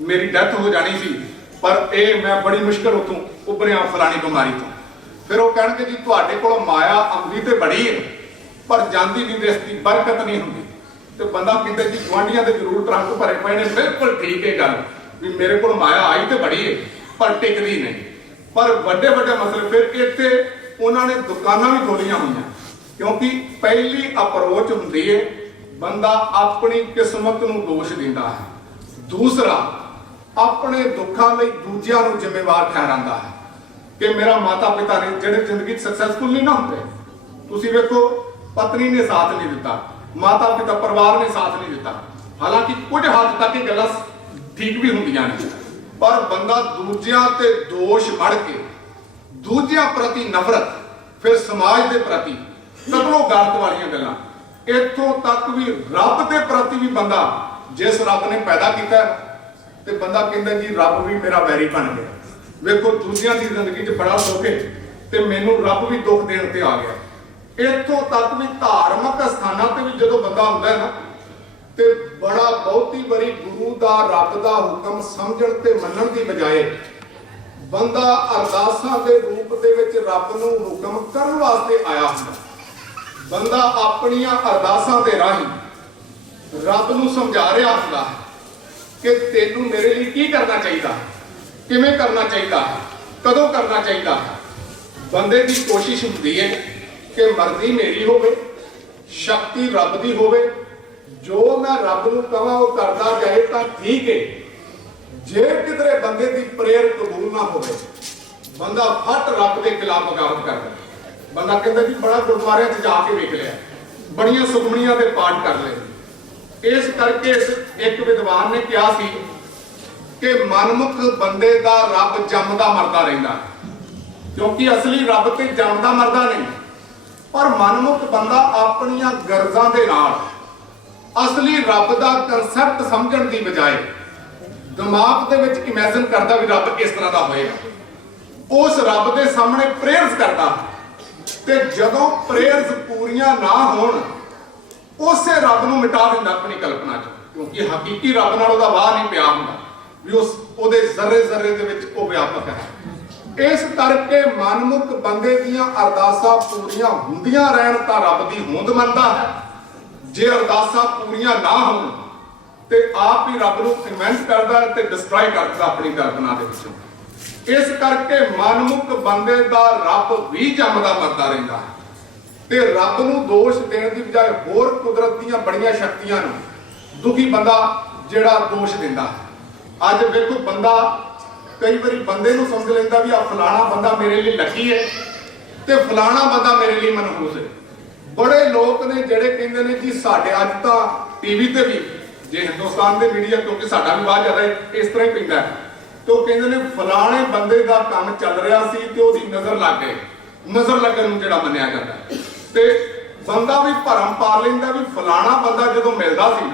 ਮੇਰੀ ਡੈਥ ਹੋ ਜਾਣੀ ਸੀ, ਪਰ ਇਹ ਮੈਂ ਬੜੀ ਮੁਸ਼ਕਲ ਉਤੋਂ ਉੱਭਰਿਆ ਫਲਾਣੀ ਬਿਮਾਰੀ ਤੋਂ। ਫਿਰ ਉਹ ਕਹਿਣਗੇ ਜੀ ਤੁਹਾਡੇ ਕੋਲ ਮਾਇਆ ਆਉਂਦੀ ਤੇ ਬੜੀ ਹੈ, ਪਰ ਜਾਂਦੀ ਨਹੀਂ, ਦਿਸਦੀ ਬਰਕਤ ਨਹੀਂ ਹੁੰਦੀ। ਤੇ ਬੰਦਾ ਕਹਿੰਦਾ ਜੀ ਗੁਆਂਢੀਆਂ ਦੇ ਜ਼ਰੂਰ ਟਰੰਕ ਭਰੇ ਪਏ ਨੇ, ਬਿਲਕੁਲ ਠੀਕ ਹੈ ਗੱਲ ਵੀ ਮੇਰੇ ਕੋਲ ਮਾਇਆ ਆਈ ਤੇ ਬੜੀ ਹੈ, ਪਰ ਟਿਕਦੀ ਨਹੀਂ। ਪਰ ਵੱਡੇ ਵੱਡੇ ਮਸਲੇ ਫਿਰ ਇੱਥੇ ਉਹਨਾਂ ਨੇ ਦੁਕਾਨਾਂ ਵੀ ਖੋਲੀਆਂ ਹੋਈਆਂ, ਕਿਉਂਕਿ ਪਹਿਲੀ ਅਪਰੋਚ ਹੁੰਦੀ ਹੈ ਬੰਦਾ ਆਪਣੀ ਕਿਸਮਤ ਨੂੰ ਦੋਸ਼ ਦਿੰਦਾ ਹੈ, ਦੂਸਰਾ ਆਪਣੇ ਦੁੱਖਾਂ ਲਈ ਦੂਜਿਆਂ ਨੂੰ ਜ਼ਿੰਮੇਵਾਰ ਠਹਿਰਾਉਂਦਾ ਹੈ ਕਿ ਮੇਰਾ ਮਾਤਾ ਪਿਤਾ ਨੇ ਜਿਹੜੇ ਜ਼ਿੰਦਗੀ 'ਚ ਸਕਸੈਸਫੁਲ ਨਹੀਂ ਨਾ ਹੁੰਦੇ, ਤੁਸੀਂ ਵੇਖੋ ਪਤਨੀ ਨੇ ਸਾਥ ਨਹੀਂ ਦਿੱਤਾ, ਮਾਤਾ ਪਿਤਾ ਪਰਿਵਾਰ ਨੇ ਸਾਥ ਨਹੀਂ ਦਿੱਤਾ, ਹਾਲਾਂਕਿ ਕੁਝ ਹੱਦ ਤੱਕ ਇਹ ਗੱਲਾਂ ਠੀਕ ਵੀ ਹੁੰਦੀਆਂ ਨੇ, ਪਰ ਬੰਦਾ ਦੂਜਿਆਂ ਤੇ ਦੋਸ਼ ਮੜ ਕੇ ਦੂਜਿਆਂ ਪ੍ਰਤੀ ਨਫ਼ਰਤ, ਫਿਰ ਸਮਾਜ ਦੇ ਪ੍ਰਤੀ ਕਤਲੋ ਗਾਰਤ ਵਾਲੀਆਂ ਗੱਲਾਂ, ਇੱਥੋਂ ਤੱਕ ਵੀ ਰੱਬ ਦੇ ਪ੍ਰਤੀ ਵੀ ਬੰਦਾ, ਜਿਸ ਰੱਬ ਨੇ ਪੈਦਾ ਕੀਤਾ ਤੇ ਬੰਦਾ ਕਹਿੰਦਾ ਜੀ ਰੱਬ ਵੀ ਮੇਰਾ ਵੈਰੀ ਬਣ ਗਿਆ, ਵੇਖੋ ਦੂਜਿਆਂ ਦੀ ਜ਼ਿੰਦਗੀ 'ਚ ਬੜਾ ਸੁੱਖ ਹੈ ਤੇ ਮੈਨੂੰ ਰੱਬ ਵੀ ਦੁੱਖ ਦੇਣ ਤੇ ਆ ਗਿਆ। ਇੱਥੋਂ ਤੱਕ ਵੀ ਧਾਰਮਿਕ ਸਥਾਨਾਂ ਤੇ ਵੀ ਜਦੋਂ ਬੰਦਾ ਹੁੰਦਾ ਹੈ ਨਾ, ਤੇ ਬੜਾ ਬਹੁਤੀ ਵਾਰੀ ਗੁਰੂ ਦਾ ਰੱਬ ਦਾ ਹੁਕਮ ਸਮਝਣ ਤੇ ਮੰਨਣ ਦੀ ਬਜਾਏ ਬੰਦਾ ਅਰਦਾਸਾਂ ਦੇ ਰੂਪ ਦੇ ਵਿੱਚ ਰੱਬ ਨੂੰ ਹੁਕਮ ਕਰਨ ਵਾਸਤੇ ਆਇਆ ਹੁੰਦਾ। ਬੰਦਾ ਆਪਣੀਆਂ ਅਰਦਾਸਾਂ ਦੇ ਰਾਹੀਂ ਰੱਬ ਨੂੰ ਸਮਝਾ ਰਿਹਾ ਹੁੰਦਾ ਕਿ ਤੈਨੂੰ ਮੇਰੇ ਲਈ ਕੀ ਕਰਨਾ ਚਾਹੀਦਾ, ਕਿਵੇਂ ਕਰਨਾ ਚਾਹੀਦਾ, ਕਦੋਂ ਕਰਨਾ ਚਾਹੀਦਾ। ਬੰਦੇ ਦੀ ਕੋਸ਼ਿਸ਼ ਹੁੰਦੀ ਹੈ ਕਿ ਮਰਜ਼ੀ ਮੇਰੀ ਹੋਵੇ, ਸ਼ਕਤੀ ਰੱਬ ਦੀ ਹੋਵੇ, ਜੋ ਮੈਂ ਰੱਬ ਨੂੰ ਕਹਾਂ ਉਹ ਕਰਦਾ ਜਾਏ ਤਾਂ ਠੀਕ ਹੈ। ਜੇ ਕਿਧਰੇ ਬੰਦੇ ਦੀ ਪ੍ਰੇਅਰ ਕਬੂਲ ਨਾ ਹੋਵੇ, ਬੰਦਾ ਫਟ ਰੱਬ ਦੇ ਖਿਲਾਫ ਬਗਾਵਤ ਕਰਦਾ। ਬੰਦਾ ਕਹਿੰਦਾ ਜੀ ਬੜਾ ਗੁਰਦੁਆਰਿਆਂ 'ਚ ਜਾ ਕੇ ਵੇਖ ਲਿਆ, ਬੜੀਆਂ ਸੁਖਮਣੀਆਂ ਦੇ ਪਾਠ ਕਰ ਲਏ। ਇਸ ਕਰਕੇ ਇੱਕ ਵਿਦਵਾਨ ਨੇ ਕਿਹਾ ਸੀ ਕਿ ਮਨਮੁਖ ਬੰਦੇ ਦਾ ਰੱਬ ਜੰਮਦਾ ਮਰਦਾ ਰਹਿੰਦਾ, ਕਿਉਂਕਿ ਅਸਲੀ ਰੱਬ ਤੇ ਜੰਮਦਾ ਮਰਦਾ ਨਹੀਂ, ਪਰ ਮਨਮੁਖ ਬੰਦਾ ਆਪਣੀਆਂ ਗਰਜ਼ਾਂ ਦੇ ਨਾਲ ਅਸਲੀ ਰੱਬ ਦਾ ਕਨਸੈਪਟ ਸਮਝਣ ਦੀ ਬਜਾਏ ਦਿਮਾਗ ਦੇ ਵਿੱਚ ਇਮੇਜਿਨ ਕਰਦਾ ਵੀ ਰੱਬ ਇਸ ਤਰ੍ਹਾਂ ਦਾ ਹੋਏਗਾ, ਉਸ ਰੱਬ ਦੇ ਸਾਹਮਣੇ ਪ੍ਰੇਅਰਸ ਕਰਦਾ, ਤੇ ਜਦੋਂ ਪ੍ਰੇਅਰਸ ਪੂਰੀਆਂ ਨਾ ਹੋਣ ਉਸੇ ਰੱਬ ਨੂੰ ਮਿਟਾ ਦਿੰਦਾ ਆਪਣੀ ਕਲਪਨਾ 'ਚ, ਕਿਉਂਕਿ ਹਕੀਕੀ ਰੱਬ ਨਾਲ ਉਹਦਾ ਵਾਹ ਨਹੀਂ ਪਿਆ ਹੁੰਦਾ ਵੀ ਉਹਦੇ ਜ਼ਰਰੇ ਜ਼ਰਰੇ ਦੇ ਵਿੱਚ ਉਹ ਵਿਆਪਕ ਹੈ। ਇਸ ਕਰਕੇ ਮਨਮੁਖ ਬੰਦੇ ਦੀਆਂ ਅਰਦਾਸਾਂ ਪੂਰੀਆਂ ਹੁੰਦੀਆਂ ਰਹਿਣ ਤਾਂ ਰੱਬ ਦੀ ਹੋਂਦ ਮੰਨਦਾ ਹੈ, ਜੇ ਅਰਦਾਸਾਂ ਪੂਰੀਆਂ ਨਾ ਹੋਣ ਤੇ ਆਪ ਹੀ ਰੱਬ ਨੂੰ ਇਨਵੈਂਟ ਕਰਦਾ ਤੇ ਡਿਸਟਰੋਏ ਕਰਦਾ ਆਪਣੀ ਕਲਪਨਾ ਦੇ ਵਿੱਚੋਂ। ਇਸ ਕਰਕੇ ਮਨਮੁਖ ਬੰਦੇ ਦਾ ਰੱਬ ਵੀ ਜੰਮਦਾ ਮਰਦਾ ਰਹਿੰਦਾ ਹੈ, ਤੇ ਰੱਬ ਨੂੰ ਦੋਸ਼ ਦੇਣ ਦੀ ਬਜਾਏ ਹੋਰ ਕੁਦਰਤ ਦੀਆਂ ਬੜੀਆਂ ਸ਼ਕਤੀਆਂ ਨੂੰ ਦੁਖੀ ਬੰਦਾ ਜਿਹੜਾ ਦੋਸ਼ ਦਿੰਦਾ ਹੈ। ਅੱਜ ਵੇਖੋ ਬੰਦਾ ਕਈ ਵਾਰੀ ਬੰਦੇ ਨੂੰ ਸਮਝ ਲੈਂਦਾ ਵੀ ਆ ਫਲਾਣਾ ਬੰਦਾ ਮੇਰੇ ਲਈ ਲੱਕੀ ਹੈ ਤੇ ਫਲਾਣਾ ਬੰਦਾ ਮੇਰੇ ਲਈ ਮਨਹੂਸ ਹੈ। ਬੜੇ ਲੋਕ ਨੇ ਜਿਹੜੇ ਕਹਿੰਦੇ ਨੇ ਜੀ ਸਾਡੇ ਅੱਜ ਤਾਂ ਟੀਵੀ ਤੇ ਵੀ, ਜੇ ਹਿੰਦੁਸਤਾਨ ਦੇ ਮੀਡੀਆ ਕਿਉਂਕਿ ਸਾਡਾ ਵੀ ਬਾਹਰ ਜ਼ਿਆਦਾ ਇਸ ਤਰ੍ਹਾਂ ਹੀ ਪੈਂਦਾ, ਤੇ ਉਹ ਕਹਿੰਦੇ ਨੇ ਫਲਾਣੇ ਬੰਦੇ ਦਾ ਕੰਮ ਚੱਲ ਰਿਹਾ ਸੀ ਤੇ ਉਹਦੀ ਨਜ਼ਰ ਲੱਗ ਗਈ, ਨਜ਼ਰ ਲੱਗਣ ਨੂੰ ਜਿਹੜਾ ਮੰਨਿਆ ਜਾਂਦਾ। ਤੇ ਬੰਦਾ ਵੀ ਭਰਮ ਪਾ ਲੈਂਦਾ ਵੀ ਫਲਾਣਾ ਬੰਦਾ ਜਦੋਂ ਮਿਲਦਾ ਸੀ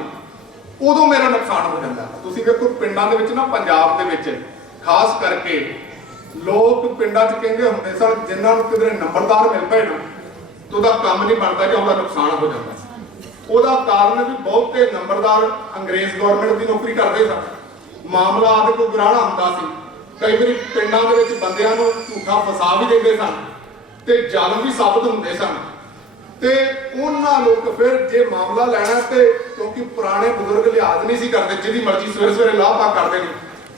ਉਦੋਂ ਮੇਰਾ ਨੁਕਸਾਨ ਹੋ ਜਾਂਦਾ। ਤੁਸੀਂ ਵੇਖੋ ਪਿੰਡਾਂ ਦੇ ਵਿੱਚ ਨਾ, ਪੰਜਾਬ ਦੇ ਵਿੱਚ ਖਾਸ ਕਰਕੇ ਲੋਕ ਪਿੰਡਾਂ 'ਚ ਕਹਿੰਦੇ ਹੁੰਦੇ ਸਨ ਜਿਨ੍ਹਾਂ ਨੂੰ ਕਿਧਰੇ ਨੰਬਰਦਾਰ ਮਿਲ ਪਏ ਨਾ ਤੇ ਉਹਦਾ ਕੰਮ ਨਹੀਂ ਬਣਦਾ ਜਾਂ ਉਹਦਾ ਨੁਕਸਾਨ ਹੋ ਜਾਂਦਾ। ਉਹਦਾ ਕਾਰਨ ਵੀ ਬਹੁਤੇ ਨੰਬਰਦਾਰ ਅੰਗਰੇਜ਼ ਗਵਰਨਮੈਂਟ ਦੀ ਨੌਕਰੀ ਕਰਦੇ ਸਨ। ਮਾਮਲਾ ਆਦਿ ਕੋਈ ਗਰਾਣਾ ਹੁੰਦਾ ਸੀ। ਕਈ ਵਾਰੀ ਪਿੰਡਾਂ ਦੇ ਵਿੱਚ ਬੰਦਿਆਂ ਨੂੰ ਝੂਠਾ ਫਸਾ ਵੀ ਦਿੰਦੇ ਸਨ ਤੇ ਜ਼ਾਲਮ ਵੀ ਸਾਬਤ ਹੁੰਦੇ ਸਨ। ਤੇ ਉਹਨਾਂ ਲੋਕ ਫਿਰ ਜੇ ਮਾਮਲਾ ਲੈਣਾ ਤੇ ਕਿਉਂਕਿ ਪੁਰਾਣੇ ਬਜ਼ੁਰਗ ਲਿਹਾਜ਼ ਨਹੀਂ ਸੀ ਕਰਦੇ, ਜਿਹਦੀ ਮਰਜ਼ੀ ਸਵੇਰੇ ਸਵੇਰੇ ਲਾਹ ਪਾ ਕਰਦੇ ਨੇ,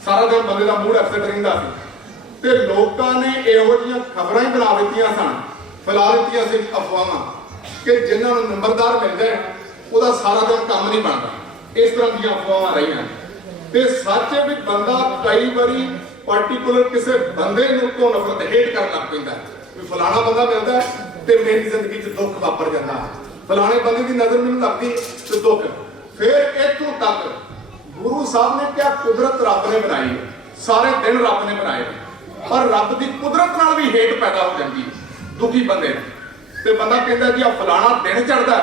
ਸਾਰਾ ਦਿਨ ਬੰਦੇ ਦਾ ਮੂਡ ਅਪਸੈਟ ਰਹਿੰਦਾ ਸੀ। ਤੇ ਲੋਕਾਂ ਨੇ ਇਹੋ ਜਿਹੀਆਂ ਖਬਰਾਂ ਹੀ ਬਣਾ ਦਿੱਤੀਆਂ ਸਨ, ਫੈਲਾ ਦਿੱਤੀਆਂ ਸੀ ਅਫਵਾਹਾਂ ਕਿ ਜਿਨ੍ਹਾਂ ਨੂੰ ਨੰਬਰਦਾਰ ਮਿਲ ਜਾਏ ਉਹਦਾ ਸਾਰਾ ਦਿਨ ਕੰਮ ਨਹੀਂ ਬਣਦਾ। ਇਸ ਤਰ੍ਹਾਂ ਦੀਆਂ ਅਫਵਾਹਾਂ ਰਹੀਆਂ। ਤੇ ਸੱਚ ਹੈ ਵੀ ਬੰਦਾ ਕਈ ਵਾਰੀ ਪਾਰਟਿਕੂਲਰ ਕਿਸੇ ਬੰਦੇ ਨੂੰ ਤੋਂ ਨਫ਼ਰਤ ਹੇਟ ਕਰਨ ਲੱਗ ਪੈਂਦਾ ਵੀ ਫਲਾਣਾ ਬੰਦਾ ਮਿਲਦਾ ਤੇ ਮੇਰੀ ਜ਼ਿੰਦਗੀ 'ਚ ਦੁੱਖ ਵਾਪਰ ਜਾਂਦਾ, ਫਲਾਣੇ ਬੰਦੇ ਦੀ ਨਜ਼ਰ ਮੈਨੂੰ ਲੱਗਦੀ ਤੇ ਦੁੱਖ। ਫਿਰ ਇੱਥੋਂ ਤੱਕ ਗੁਰੂ ਸਾਹਿਬ ਨੇ ਕਿਹਾ ਕੁਦਰਤ ਰੱਬ ਨੇ ਬਣਾਈ, ਸਾਰੇ ਦਿਨ ਰੱਬ ਨੇ ਬਣਾਏ, ਪਰ ਰੱਬ ਦੀ ਕੁਦਰਤ ਨਾਲ ਵੀ ਹੇਟ ਪੈਦਾ ਹੋ ਜਾਂਦੀ ਦੁਖੀ ਬੰਦੇ ਨੂੰ। ਤੇ ਬੰਦਾ ਕਹਿੰਦਾ ਜੀ ਆ ਫਲਾਣਾ ਦਿਨ ਚੜ੍ਹਦਾ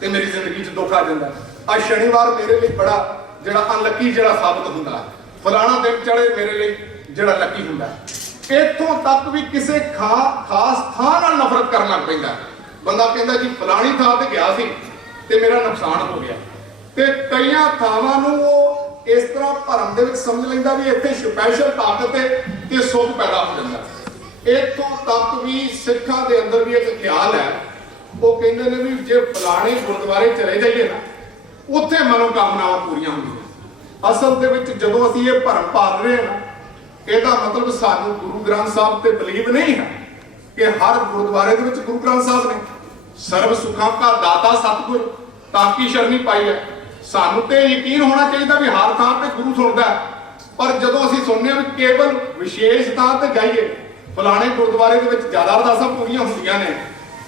ਤੇ ਮੇਰੀ ਜ਼ਿੰਦਗੀ 'ਚ ਦੁੱਖ ਆ ਜਾਂਦਾ। ਆ ਸ਼ਨੀਵਾਰ ਮੇਰੇ ਲਈ ਬੜਾ ਜਿਹੜਾ ਅਨਲੱਕੀ ਜਿਹੜਾ ਸਾਬਤ ਹੁੰਦਾ, ਫਲਾਣਾ ਦਿਨ ਚੜ੍ਹੇ ਮੇਰੇ ਲਈ ਜਿਹੜਾ ਲੱਕੀ ਹੁੰਦਾ। ਇੱਥੋਂ ਤੱਕ ਵੀ ਕਿਸੇ ਖਾਸ ਥਾਂ ਨਾਲ ਨਫ਼ਰਤ ਕਰਨ ਲੱਗ ਪੈਂਦਾ। ਬੰਦਾ ਕਹਿੰਦਾ ਜੀ ਫਲਾਣੀ ਥਾਂ ਤੇ ਗਿਆ ਸੀ ਤੇ ਮੇਰਾ ਨੁਕਸਾਨ ਹੋ ਗਿਆ। ਤੇ ਕਈਆਂ ਥਾਵਾਂ ਨੂੰ ਉਹ ਇਸ ਤਰ੍ਹਾਂ ਭਰਮ ਦੇ ਵਿੱਚ ਸਮਝ ਲੈਂਦਾ ਵੀ ਇੱਥੇ ਸਪੈਸ਼ਲ ਤਾਕਤ ਹੈ ਤੇ ਸੁੱਖ ਪੈਦਾ ਹੋ ਜਾਂਦਾ। ਇੱਥੋਂ ਤੱਕ ਵੀ ਸਿੱਖਾਂ ਦੇ ਅੰਦਰ ਵੀ ਇੱਕ ਖਿਆਲ ਹੈ, ਉਹ ਕਹਿੰਦੇ ਨੇ ਵੀ ਜੇ ਫਲਾਣੇ ਗੁਰਦੁਆਰੇ ਚਲੇ ਜਾਈਏ ਨਾ ਉੱਥੇ ਮਨੋਕਾਮਨਾਵਾਂ ਪੂਰੀਆਂ ਹੁੰਦੀਆਂ। ਅਸਲ ਦੇ ਵਿੱਚ ਜਦੋਂ ਅਸੀਂ ਇਹ ਭਰਮ ਪਾਲ ਰਹੇ ਹਾਂ, ਇਹਦਾ ਮਤਲਬ ਸਾਨੂੰ ਗੁਰੂ ਗ੍ਰੰਥ ਸਾਹਿਬ ਤੇ ਬਲੀਵ ਨਹੀਂ ਹੈ ਕਿ ਹਰ ਗੁਰਦੁਆਰੇ ਦੇ ਵਿੱਚ ਗੁਰੂ ਗ੍ਰੰਥ ਸਾਹਿਬ ਨੇ। ਸਰਬ ਸੁੱਖਾਂ ਦਾ ਦਾਤਾ ਸਤਿਗੁਰ ਤਾਂ ਕੀ ਸ਼ਰਨੀ ਪਾਈ ਹੈ। ਸਾਨੂੰ ਤੇ ਯਕੀਨ ਹੋਣਾ ਚਾਹੀਦਾ ਵੀ ਹਰ ਥਾਂ ਤੇ ਗੁਰੂ ਸੁਣਦਾ, ਪਰ ਜਦੋਂ ਅਸੀਂ ਸੁਣਨੇ ਵੀ ਕੇਵਲ ਵਿਸ਼ੇਸ਼ ਥਾਂ ਤੇ ਜਾਈਏ, ਫਲਾਣੇ ਗੁਰਦੁਆਰੇ ਦੇ ਵਿੱਚ ਜ਼ਿਆਦਾ ਅਰਦਾਸਾਂ ਪੂਰੀਆਂ ਹੁੰਦੀਆਂ ਨੇ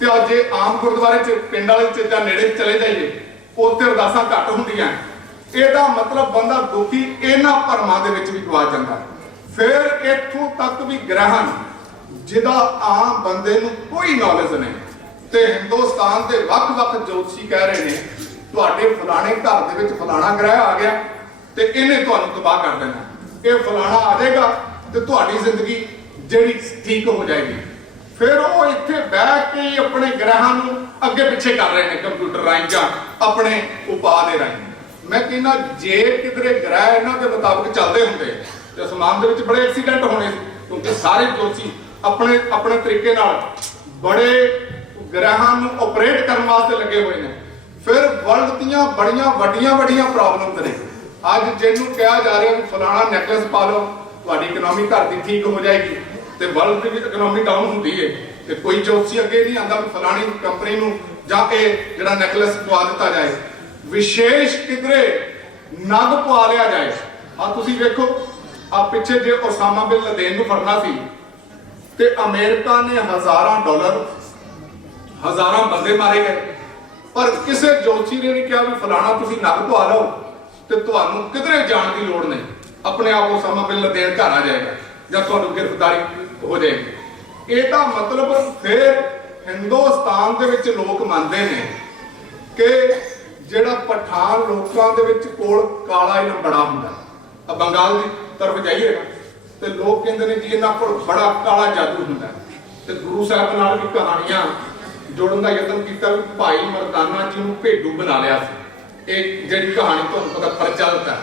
ਤੇ ਅੱਜ ਜੇ ਆਮ ਗੁਰਦੁਆਰੇ 'ਚ ਪਿੰਡ ਵਾਲੇ 'ਚ ਜਾਂ ਨੇੜੇ ਚਲੇ ਜਾਈਏ ਉੱਥੇ ਅਰਦਾਸਾਂ ਘੱਟ ਹੁੰਦੀਆਂ, ਇਹਦਾ ਮਤਲਬ ਬੰਦਾ ਦੁਖੀ ਇਹਨਾਂ ਭਰਮਾਂ ਦੇ ਵਿੱਚ ਵੀ ਗਵਾ ਜਾਂਦਾ। ਫਿਰ ਇੱਥੋਂ ਤੱਕ ਵੀ ਗ੍ਰਹਿਣ ਜਿਹਦਾ ਆਮ ਬੰਦੇ ਨੂੰ ਕੋਈ ਨੌਲੇਜ ਨਹੀਂ, ਤੇ ਹਿੰਦੁਸਤਾਨ ਦੇ ਵੱਖ-ਵੱਖ ਜੋਤਸ਼ੀ ਕਹਿ ਰਹੇ ਨੇ ਤੁਹਾਡੇ ਫਲਾਣੇ ਘਰ ਦੇ ਵਿੱਚ ਫਲਾਣਾ ਗ੍ਰਹਿ ਆ ਗਿਆ ਤੇ ਇਹਨੇ ਤੁਹਾਨੂੰ ਤਬਾਹ ਕਰ ਦੇਣਾ, ਇਹ ਫਲਾਣਾ ਆ ਜਾਏਗਾ ਤੇ ਤੁਹਾਡੀ ਜ਼ਿੰਦਗੀ ਜਿਹੜੀ ਠੀਕ ਹੋ ਜਾਏਗੀ। ਫਿਰ ਉਹ ਇੱਥੇ ਬਹਿ ਕੇ ਆਪਣੇ ਗ੍ਰਹਿਾਂ ਨੂੰ ਅੱਗੇ ਪਿੱਛੇ ਕਰ ਰਹੇ ਨੇ ਕੰਪਿਊਟਰ ਰਾਹੀਂ ਜਾਂ ਆਪਣੇ ਉਪਾਅ ਦੇ ਰਾਹੀਂ। ਮੈਂ ਕਹਿੰਦਾ ਜੇ ਕਿਧਰੇ ਗ੍ਰਹਿ ਇਹਨਾਂ ਦੇ ਮੁਤਾਬਕ ਚੱਲਦੇ ਹੁੰਦੇ ਤੇ ਅਸਮਾਨ ਦੇ ਵਿੱਚ ਬੜੇ ਐਕਸੀਡੈਂਟ ਹੋਣੇ ਸੀ, ਕਿਉਂਕਿ ਸਾਰੇ ਜੋਤਸ਼ੀ ਆਪਣੇ ਆਪਣੇ ਤਰੀਕੇ ਨਾਲ ਬੜੇ ਗ੍ਰਹਿਾਂ ਨੂੰ ਆਪਰੇਟ ਕਰਨ ਵਾਸਤੇ ਲੱਗੇ ਹੋਏ ਨੇ। ਫਿਰ ਵਰਲਡ ਦੀਆਂ ਬੜੀਆਂ ਵੱਡੀਆਂ ਪ੍ਰੋਬਲਮਸ ਨੇ। ਅੱਜ ਜਿਹਨੂੰ ਕਿਹਾ ਜਾ ਰਿਹਾ ਵੀ ਫਲਾਣਾ ਨੈਕਲੈਸ ਪਾ ਲਓ ਤੁਹਾਡੀ ਇਕਨੋਮੀ ਘਰ ਦੀ ਠੀਕ ਹੋ ਜਾਏਗੀ, ਤੇ ਵਰਲਡ ਦੀ ਵੀ ਇਕਨੋਮੀ ਡਾਊਨ ਹੁੰਦੀ ਹੈ ਤੇ ਕੋਈ ਜੋਤਸ਼ੀ ਅੱਗੇ ਨਹੀਂ ਆਂਦਾ ਵੀ ਫਲਾਣੀ ਕੰਪਨੀ ਨੂੰ ਜਾ ਕੇ ਜਿਹੜਾ ਨੈਕਲੈਸ ਪਵਾ ਦਿੱਤਾ ਜਾਏ, ਵਿਸ਼ੇਸ਼ ਕਿਧਰੇ ਨਗ ਪਵਾ ਲਿਆ ਜਾਏ। ਆ ਤੁਸੀਂ ਵੇਖੋ ਆ ਪਿੱਛੇ ਜੇ ਉਸਾਮਾ ਬਿਨ ਲਦੇਨ ਨੂੰ ਫੜਨਾ ਸੀ ਤੇ ਅਮਰੀਕਾ ਨੇ ਹਜ਼ਾਰਾਂ ਡਾਲਰ ਹਜ਼ਾਰਾਂ ਬੰਦੇ ਮਾਰੇ ਗਏ, ਪਰ ਕਿਸੇ ਜੋਤਸ਼ੀ ਨੇ ਨਹੀਂ ਕਿਹਾ ਵੀ ਫਲਾਣਾ ਤੁਸੀਂ ਨਗ ਪਵਾ ਲਓ ਤੇ ਤੁਹਾਨੂੰ ਕਿਧਰੇ ਜਾਣ ਦੀ ਲੋੜ ਨਹੀਂ, ਆਪਣੇ ਆਪ ਉਸਾਮਾ ਬਿਨ ਲਦੇਨ ਘਰ ਆ ਜਾਏਗਾ ਜਾਂ ਤੁਹਾਨੂੰ ਗ੍ਰਿਫਤਾਰੀ ਹੋ ਜਾਏਗੀ। ਇਹਦਾ ਮਤਲਬ ਫਿਰ ਹਿੰਦੁਸਤਾਨ ਦੇ ਵਿੱਚ ਲੋਕ ਮੰਨਦੇ ਨੇ ਕਿ ਜਿਹੜਾ ਪਠਾਨ ਲੋਕਾਂ ਦੇ ਵਿੱਚ ਕੋਲ ਕਾਲਾ ਇਲਮ ਬੜਾ ਹੁੰਦਾ। ਆ ਬੰਗਾਲ ਦੀ ਤਰਫ ਜਾਈਏ ਨਾ ਤੇ ਲੋਕ ਕਹਿੰਦੇ ਨੇ ਜੀ ਇਹਨਾਂ ਕੋਲ ਬੜਾ ਕਾਲਾ ਜਾਦੂ ਹੁੰਦਾ, ਤੇ ਗੁਰੂ ਸਾਹਿਬ ਨਾਲ ਵੀ ਕਹਾਣੀਆਂ ਜੋੜਨ ਦਾ ਯਤਨ ਕੀਤਾ ਵੀ ਭਾਈ ਮਰਦਾਨਾ ਜੀ ਨੂੰ ਭੇਡੂ ਬਣਾ ਲਿਆ ਸੀ। ਇਹ ਜਿਹੜੀ ਕਹਾਣੀ ਤੁਹਾਨੂੰ ਪਤਾ ਪ੍ਰਚਲਿਤ ਹੈ,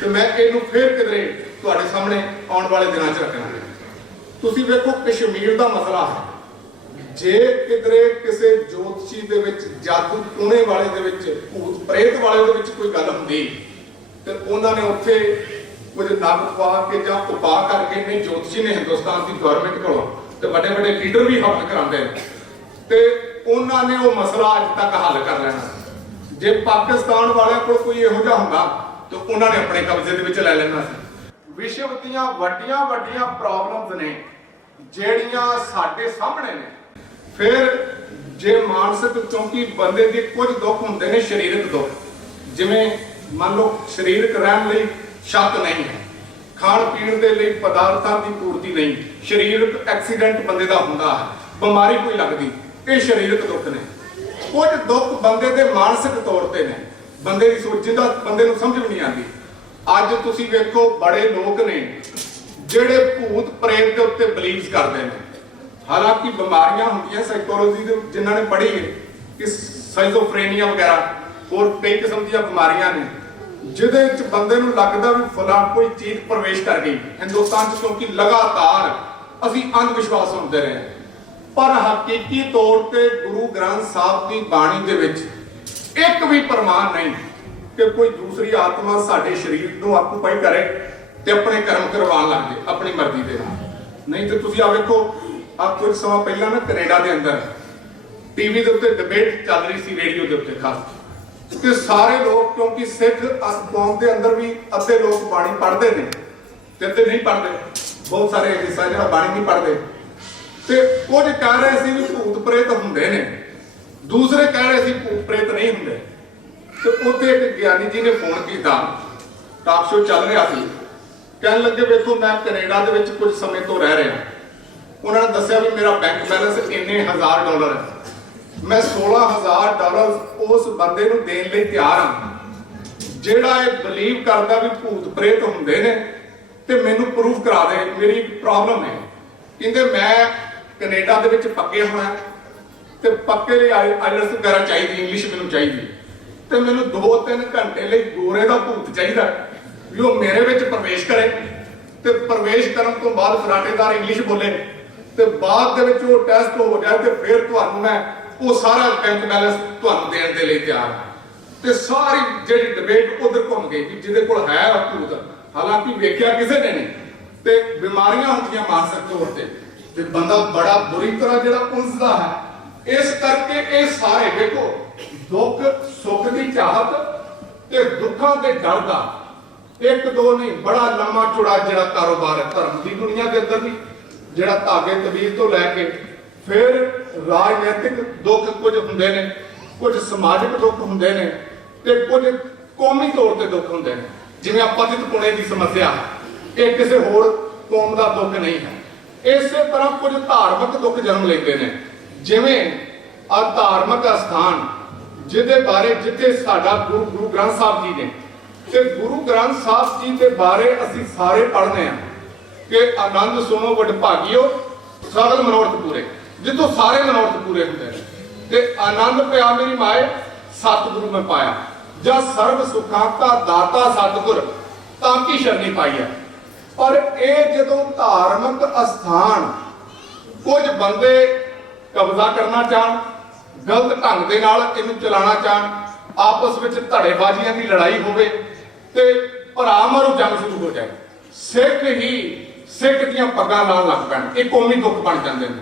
ਤੇ ਮੈਂ ਇਹਨੂੰ ਫਿਰ ਕਿਧਰੇ ਤੁਹਾਡੇ ਸਾਹਮਣੇ ਆਉਣ ਵਾਲੇ ਦਿਨਾਂ 'ਚ ਰੱਖਣਾ। ਤੁਸੀਂ ਵੇਖੋ ਕਸ਼ਮੀਰ ਦਾ ਮਸਲਾ ਹੈ, ਜੇ ਕਿਧਰੇ ਕਿਸੇ ਜੋਤਸ਼ੀ ਦੇ ਵਿੱਚ ਜਾਦੂ ਟੂਣੇ ਵਾਲੇ ਦੇ ਵਿੱਚ ਭੂਤ ਪ੍ਰੇਤ ਵਾਲੇ ਦੇ ਵਿੱਚ ਕੋਈ ਗੱਲ ਹੁੰਦੀ ਤੇ ਉਹਨਾਂ ਨੇ ਉੱਥੇ ਕੁਝ ਨਗ ਪਾ ਕੇ ਜਾਂ ਉਪਾਅ ਕਰਕੇ ਨੇ ਜੋਤਸ਼ੀ ਨੇ ਹਿੰਦੁਸਤਾਨ ਦੀ ਗਵਰਨਮੈਂਟ ਕੋਲੋਂ ਤੇ ਵੱਡੇ ਲੀਡਰ ਵੀ ਹੱਥ ਕਰਾਉਂਦੇ ਨੇ ਤੇ ਉਹਨਾਂ ਨੇ ਉਹ ਮਸਲਾ ਅੱਜ ਤੱਕ ਹੱਲ ਕਰ ਲੈਣਾ। ਜੇ ਪਾਕਿਸਤਾਨ ਵਾਲਿਆਂ ਕੋਲ ਕੋਈ ਇਹੋ ਜਿਹਾ ਹੁੰਦਾ ਤਾਂ ਉਹਨਾਂ ਨੇ ਆਪਣੇ ਕਬਜ਼ੇ ਦੇ ਵਿੱਚ ਲੈ ਲੈਣਾ ਸੀ। ਵਿਸ਼ਵ ਦੀਆਂ ਵੱਡੀਆਂ ਪ੍ਰੋਬਲਮਸ ਨੇ ਜਿਹੜੀਆਂ ਸਾਡੇ ਸਾਹਮਣੇ ਨੇ। ਫਿਰ ਜੇ ਮਾਨਸਿਕ, ਕਿਉਂਕਿ ਬੰਦੇ ਦੇ ਕੁਝ ਦੁੱਖ ਹੁੰਦੇ ਨੇ ਸਰੀਰਕ ਦੁੱਖ, ਜਿਵੇਂ ਮੰਨ ਲਓ ਸਰੀਰਕ ਰਹਿਣ ਲਈ ਛੱਤ ਨਹੀਂ ਹੈ, ਖਾਣ ਪੀਣ ਦੇ ਲਈ ਪਦਾਰਥਾਂ ਦੀ ਪੂਰਤੀ ਨਹੀਂ, ਸਰੀਰਕ ਐਕਸੀਡੈਂਟ ਬੰਦੇ ਦਾ ਹੁੰਦਾ ਹੈ, ਬਿਮਾਰੀ ਕੋਈ ਲੱਗਦੀ, ਇਹ ਸਰੀਰਕ ਦੁੱਖ ਨੇ। ਕੁਝ ਦੁੱਖ ਬੰਦੇ ਦੇ ਮਾਨਸਿਕ ਤੌਰ ਤੇ ਨੇ, ਬੰਦੇ ਦੀ ਸੋਚ ਜਿੱਦਾਂ ਬੰਦੇ ਨੂੰ ਸਮਝ ਵੀ ਨਹੀਂ ਆਉਂਦੀ। ਅੱਜ ਤੁਸੀਂ ਵੇਖੋ ਬੜੇ ਲੋਕ ਨੇ ਜਿਹੜੇ ਭੂਤ ਪ੍ਰੇਤ ਦੇ ਉੱਤੇ ਬਲੀਵ ਕਰਦੇ ਨੇ, ਹਾਲਾਂਕਿ ਬਿਮਾਰੀਆਂ ਹੁੰਦੀਆਂ ਸਾਈਕੋਲੋਜੀ ਦੇ ਜਿਨ੍ਹਾਂ ਨੇ ਪੜ੍ਹੀ ਹੈ ਕਿ ਸਾਈਜ਼ੋਫਰੇਨੀਆ ਵਗੈਰਾ ਹੋਰ ਕਈ ਕਿਸਮ ਦੀਆਂ ਬਿਮਾਰੀਆਂ ਨੇ ਜਿਹਦੇ ਵਿੱਚ ਬੰਦੇ ਨੂੰ ਲੱਗਦਾ ਵੀ ਫਲਾਂ ਕੋਈ ਚੀਜ਼ ਪ੍ਰਵੇਸ਼ ਕਰ ਗਈ। ਹਿੰਦੁਸਤਾਨ 'ਚ ਕਿਉਂਕਿ ਲਗਾਤਾਰ ਅਸੀਂ ਅੰਧ ਵਿਸ਼ਵਾਸ ਹੁੰਦੇ ਰਹੇ, ਪਰ ਹਕੀਕੀ ਤੌਰ ਤੇ ਗੁਰੂ ਗ੍ਰੰਥ ਸਾਹਿਬ ਦੀ ਬਾਣੀ ਦੇ ਵਿੱਚ ਇੱਕ ਵੀ ਪ੍ਰਮਾਣ ਨਹੀਂ ਕਿ ਕੋਈ ਦੂਸਰੀ ਆਤਮਾ ਸਾਡੇ ਸਰੀਰ ਨੂੰ ਆਕੂਪਾਈ ਕਰੇ ਤੇ ਆਪਣੇ ਕਰਮ ਕਰਵਾਉਣ ਲੱਗ ਜਾਏ ਆਪਣੀ ਮਰਜ਼ੀ ਦੇ ਨਾਲ। ਨਹੀਂ ਤੇ ਤੁਸੀਂ ਆ ਵੇਖੋ, ਆ ਕੁਝ ਸਮਾਂ ਪਹਿਲਾਂ ਨਾ ਕੈਨੇਡਾ ਦੇ ਅੰਦਰ ਟੀਵੀ ਦੇ ਉੱਤੇ ਡਿਬੇਟ ਚੱਲ ਰਹੀ ਸੀ, ਰੇਡੀਓ ਦੇ ਉੱਤੇ ਖਾਸ, ਤੇ ਸਾਰੇ ਲੋਕ, ਕਿਉਂਕਿ ਸਿੱਖ ਕੌਮ ਦੇ ਅੰਦਰ ਵੀ ਅੱਧੇ ਲੋਕ ਬਾਣੀ ਪੜ੍ਹਦੇ ਨੇ ਤੇ ਅੱਧੇ ਨਹੀਂ ਪੜ੍ਹਦੇ, ਬਹੁਤ ਸਾਰੇ ਹਿੱਸਾ ਜਿਹੜਾ ਬਾਣੀ ਨਹੀਂ ਪੜ੍ਹਦੇ, ਤੇ ਕੁਝ ਕਹਿ ਰਹੇ ਸੀ ਵੀ ਭੂਤ ਪ੍ਰੇਤ ਹੁੰਦੇ ਨੇ, ਦੂਸਰੇ ਕਹਿ ਰਹੇ ਸੀ ਭੂਤ ਪ੍ਰੇਤ ਨਹੀਂ ਹੁੰਦੇ। ਤੇ ਉੱਥੇ ਇੱਕ ਗਿਆਨੀ ਜੀ ਨੇ ਫੋਨ ਕੀਤਾ, ਟਾਕ ਸ਼ੋ ਚੱਲ ਰਿਹਾ ਸੀ, ਕਹਿਣ ਲੱਗੇ ਵੇਖੋ ਮੈਂ ਕੈਨੇਡਾ ਦੇ ਵਿੱਚ ਕੁਝ ਸਮੇਂ ਤੋਂ ਰਹਿ ਰਿਹਾ, ਉਹਨਾਂ ਨੇ ਦੱਸਿਆ ਵੀ ਮੇਰਾ ਬੈਂਕ ਬੈਲੈਂਸ ਇੰਨੇ $1000 ਹੈ, ਮੈਂ $16,000 ਉਸ ਬੰਦੇ ਨੂੰ ਦੇਣ ਲਈ ਤਿਆਰ ਹਾਂ ਜਿਹੜਾ ਇਹ ਬਲੀਵ ਕਰਦਾ ਵੀ ਭੂਤ ਪ੍ਰੇਤ ਹੁੰਦੇ ਨੇ ਤੇ ਮੈਨੂੰ ਪ੍ਰੂਫ ਕਰਾ ਦੇ, ਮੇਰੀ ਪ੍ਰੋਬਲਮ ਹੈ। ਕਹਿੰਦੇ ਮੈਂ ਕੈਨੇਡਾ ਦੇ ਵਿੱਚ ਪੱਕੇ ਹੋਣਾ ਤੇ ਪੱਕੇ ਲਈ ਆਈਲੈਟਸ ਵਗੈਰਾ ਚਾਹੀਦੀ, ਇੰਗਲਿਸ਼ ਮੈਨੂੰ ਚਾਹੀਦੀ, ਤੇ ਮੈਨੂੰ 2-3 ਘੰਟੇ ਲਈ ਗੋਰੇ ਦਾ ਭੂਤ ਚਾਹੀਦਾ ਵੀ ਉਹ ਮੇਰੇ ਵਿੱਚ ਪ੍ਰਵੇਸ਼ ਕਰੇ ਤੇ ਪ੍ਰਵੇਸ਼ ਕਰਨ ਤੋਂ ਬਾਅਦ ਫਰਾਟੇਦਾਰ ਇੰਗਲਿਸ਼ ਬੋਲੇ ਤੇ ਬਾਅਦ ਦੇ ਵਿੱਚ ਉਹ ਟੈਸਟ ਹੋ ਜਾਏ ਤੇ ਫਿਰ ਤੁਹਾਨੂੰ ਮੈਂ ਉਹ ਸਾਰਾ ਬੈਂਕ ਬੈਲੈਂਸ ਤੁਹਾਨੂੰ ਦੇਣ ਦੇ ਲਈ ਤਿਆਰ ਹਾਂ। ਤੇ ਸਾਰੀ ਜਿਹੜੀ ਡਿਬੇਟ ਉਧਰ ਘੁੰਮ ਗਈ ਕਿ ਜਿਹਦੇ ਕੋਲ ਹੈ ਭੂਤ, ਹਾਲਾਂਕਿ ਵੇਖਿਆ ਕਿਸੇ ਨੇ ਨਹੀਂ, ਤੇ ਬਿਮਾਰੀਆਂ ਹੁੰਦੀਆਂ ਮਾਨਸਿਕ ਤੌਰ ਤੇ ਬੰਦਾ ਬੜਾ ਬੁਰੀ ਤਰ੍ਹਾਂ ਜਿਹੜਾ ਉਲਝਦਾ ਹੈ। ਇਸ ਕਰਕੇ ਇਹ ਸਾਰੇ ਵੇਖੋ ਦੁੱਖ ਸੁੱਖ ਦੀ ਚਾਹਤ ਤੇ ਦੁੱਖਾਂ ਦੇ ਡਰ ਦਾ ਇੱਕ ਦੋ ਨਹੀਂ, ਬੜਾ ਲੰਮਾ ਚੌੜਾ ਜਿਹੜਾ ਕਾਰੋਬਾਰ ਹੈ ਧਰਮ ਦੀ ਦੁਨੀਆ ਦੇ ਅੰਦਰ ਵੀ, ਜਿਹੜਾ ਧਾਗੇ ਤਵੀਰ ਤੋਂ ਲੈ ਕੇ ਫਿਰ ਰਾਜਨੀਤਿਕ ਦੁੱਖ ਕੁਝ ਹੁੰਦੇ ਨੇ, ਕੁਝ ਸਮਾਜਿਕ ਦੁੱਖ ਹੁੰਦੇ ਨੇ ਤੇ ਕੁਝ ਕੌਮੀ ਤੌਰ ਤੇ ਦੁੱਖ ਹੁੰਦੇ ਨੇ। ਜਿਵੇਂ ਆਪਤਿਤ ਪੁਣੇ ਦੀ ਸਮੱਸਿਆ, ਇਹ ਕਿਸੇ ਹੋਰ ਕੌਮ ਦਾ ਦੁੱਖ ਨਹੀਂ ਹੈ। ਇਸੇ ਤਰ੍ਹਾਂ ਕੁਝ ਧਾਰਮਿਕ ਦੁੱਖ ਜਨਮ ਲੈਂਦੇ ਨੇ, ਜਿਵੇਂ ਆ ਧਾਰਮਿਕ ਅਸਥਾਨ ਜਿਹਦੇ ਬਾਰੇ ਜਿੱਥੇ ਸਾਡਾ ਗੁਰੂ ਗ੍ਰੰਥ ਸਾਹਿਬ ਜੀ ਨੇ, ਤੇ ਗੁਰੂ ਗ੍ਰੰਥ ਸਾਹਿਬ ਜੀ ਦੇ ਬਾਰੇ ਅਸੀਂ ਸਾਰੇ ਪੜ੍ਹਨੇ ਆ ਕਿ ਆਨੰਦ ਸੁਣੋ ਵਡਭਾਗਿਓ ਸਗਲ ਮਨੋਰਥ ਪੂਰੇ, ਜਿੱਥੋਂ ਸਾਰੇ ਮਨੋਰਥ ਪੂਰੇ ਹੁੰਦੇ ਨੇ, ਤੇ ਆਨੰਦ ਪਿਆ ਮੇਰੀ ਮਾਏ ਸਤਿਗੁਰੂ ਮੈਂ ਪਾਇਆ, ਜਾਂ ਸਰਬ ਸੁਖਾਂ ਦਾ ਦਾਤਾ ਸਤਿਗੁਰ ਤਾਂ ਕੀ ਸ਼ਰਨੀ ਪਾਈ ਹੈ। ਪਰ ਇਹ ਜਦੋਂ ਧਾਰਮਿਕ ਅਸਥਾਨ ਕੁਝ ਬੰਦੇ ਕਬਜ਼ਾ ਕਰਨਾ ਚਾਹਣ, ਗਲਤ ਢੰਗ ਦੇ ਨਾਲ ਇਹਨੂੰ ਚਲਾਉਣਾ ਚਾਹਣ, ਆਪਸ ਵਿੱਚ ਧੜੇਬਾਜ਼ੀਆਂ ਦੀ ਲੜਾਈ ਹੋਵੇ ਤੇ ਭਰਾ ਮਾਰੂ ਜੰਗ ਸ਼ੁਰੂ ਹੋ ਜਾਏ, ਸਿੱਖ ਦੀਆਂ ਪੱਗਾਂ ਨਾਲ ਲੱਗ ਪੈਣ, ਇਹ ਕੌਮੀ ਦੁੱਖ ਬਣ ਜਾਂਦੇ ਨੇ।